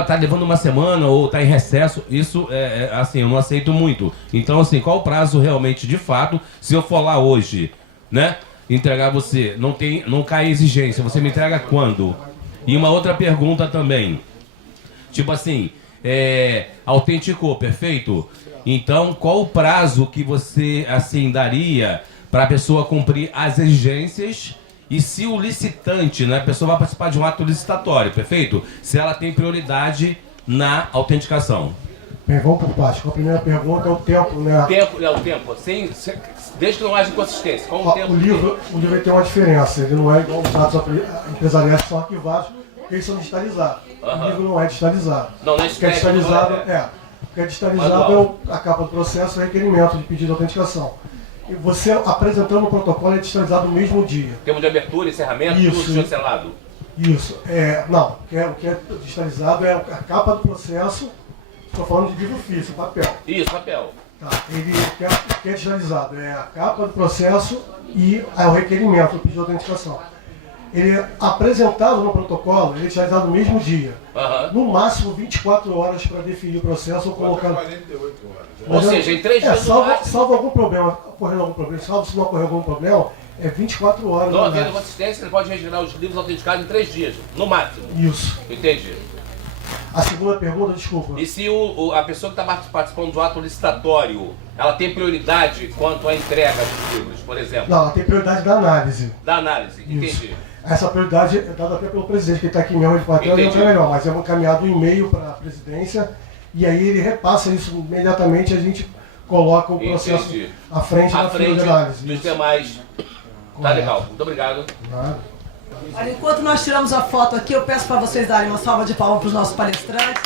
tá levando uma semana ou tá em recesso, isso assim, eu não aceito muito. Então, assim, qual o prazo realmente de fato, se eu for lá hoje, né, entregar você, não cai exigência, você me entrega quando? E uma outra pergunta também, tipo assim, autenticou, perfeito? Então, qual o prazo que você, assim, daria para a pessoa cumprir as exigências e se o licitante, né, a pessoa vai participar de um ato licitatório, perfeito? Se ela tem prioridade na autenticação. Bem, vamos por partes. A primeira pergunta é o tempo, né? O tempo, desde que não haja inconsistência. Qual o tempo? O livro tem uma diferença, ele não é igual os atos empresariais que são arquivados, porque eles são digitalizados. O livro não é digitalizado. Não é digitalizado. O que é digitalizado é a capa do processo e o requerimento de pedido de autenticação. E você apresentando o protocolo é digitalizado no mesmo dia. Tempo de abertura, encerramento, tudo chancelado. Isso. O que é digitalizado é a capa do processo. Estou falando de livro físico, papel. Isso, papel. Tá. O que é digitalizado é a capa do processo e o requerimento do pedido de autenticação. Ele é apresentado no protocolo, ele é digitalizado no mesmo dia. No máximo 24 horas para definir o processo ou colocar. 48 horas. Ou seja, em 3 dias. Salvo algum problema, salvo se não ocorrer algum problema, é 24 horas. Não havendo consistência, ele pode registrar os livros autenticados em 3 dias, no máximo. Isso. Entendi. A segunda pergunta, desculpa. E se a pessoa que está participando do ato licitatório, ela tem prioridade quanto à entrega dos livros, por exemplo? Não, ela tem prioridade da análise. Da análise, entendi. Isso. Essa prioridade é dada até pelo presidente, que está aqui mesmo de papel, e não é melhor, mas é encaminhado um e-mail para a presidência e aí ele repassa isso imediatamente, a gente coloca o processo à frente da fila de análise. Dos demais. Tá legal, muito obrigado. Olha, enquanto nós tiramos a foto aqui, eu peço para vocês darem uma salva de palmas para os nossos palestrantes.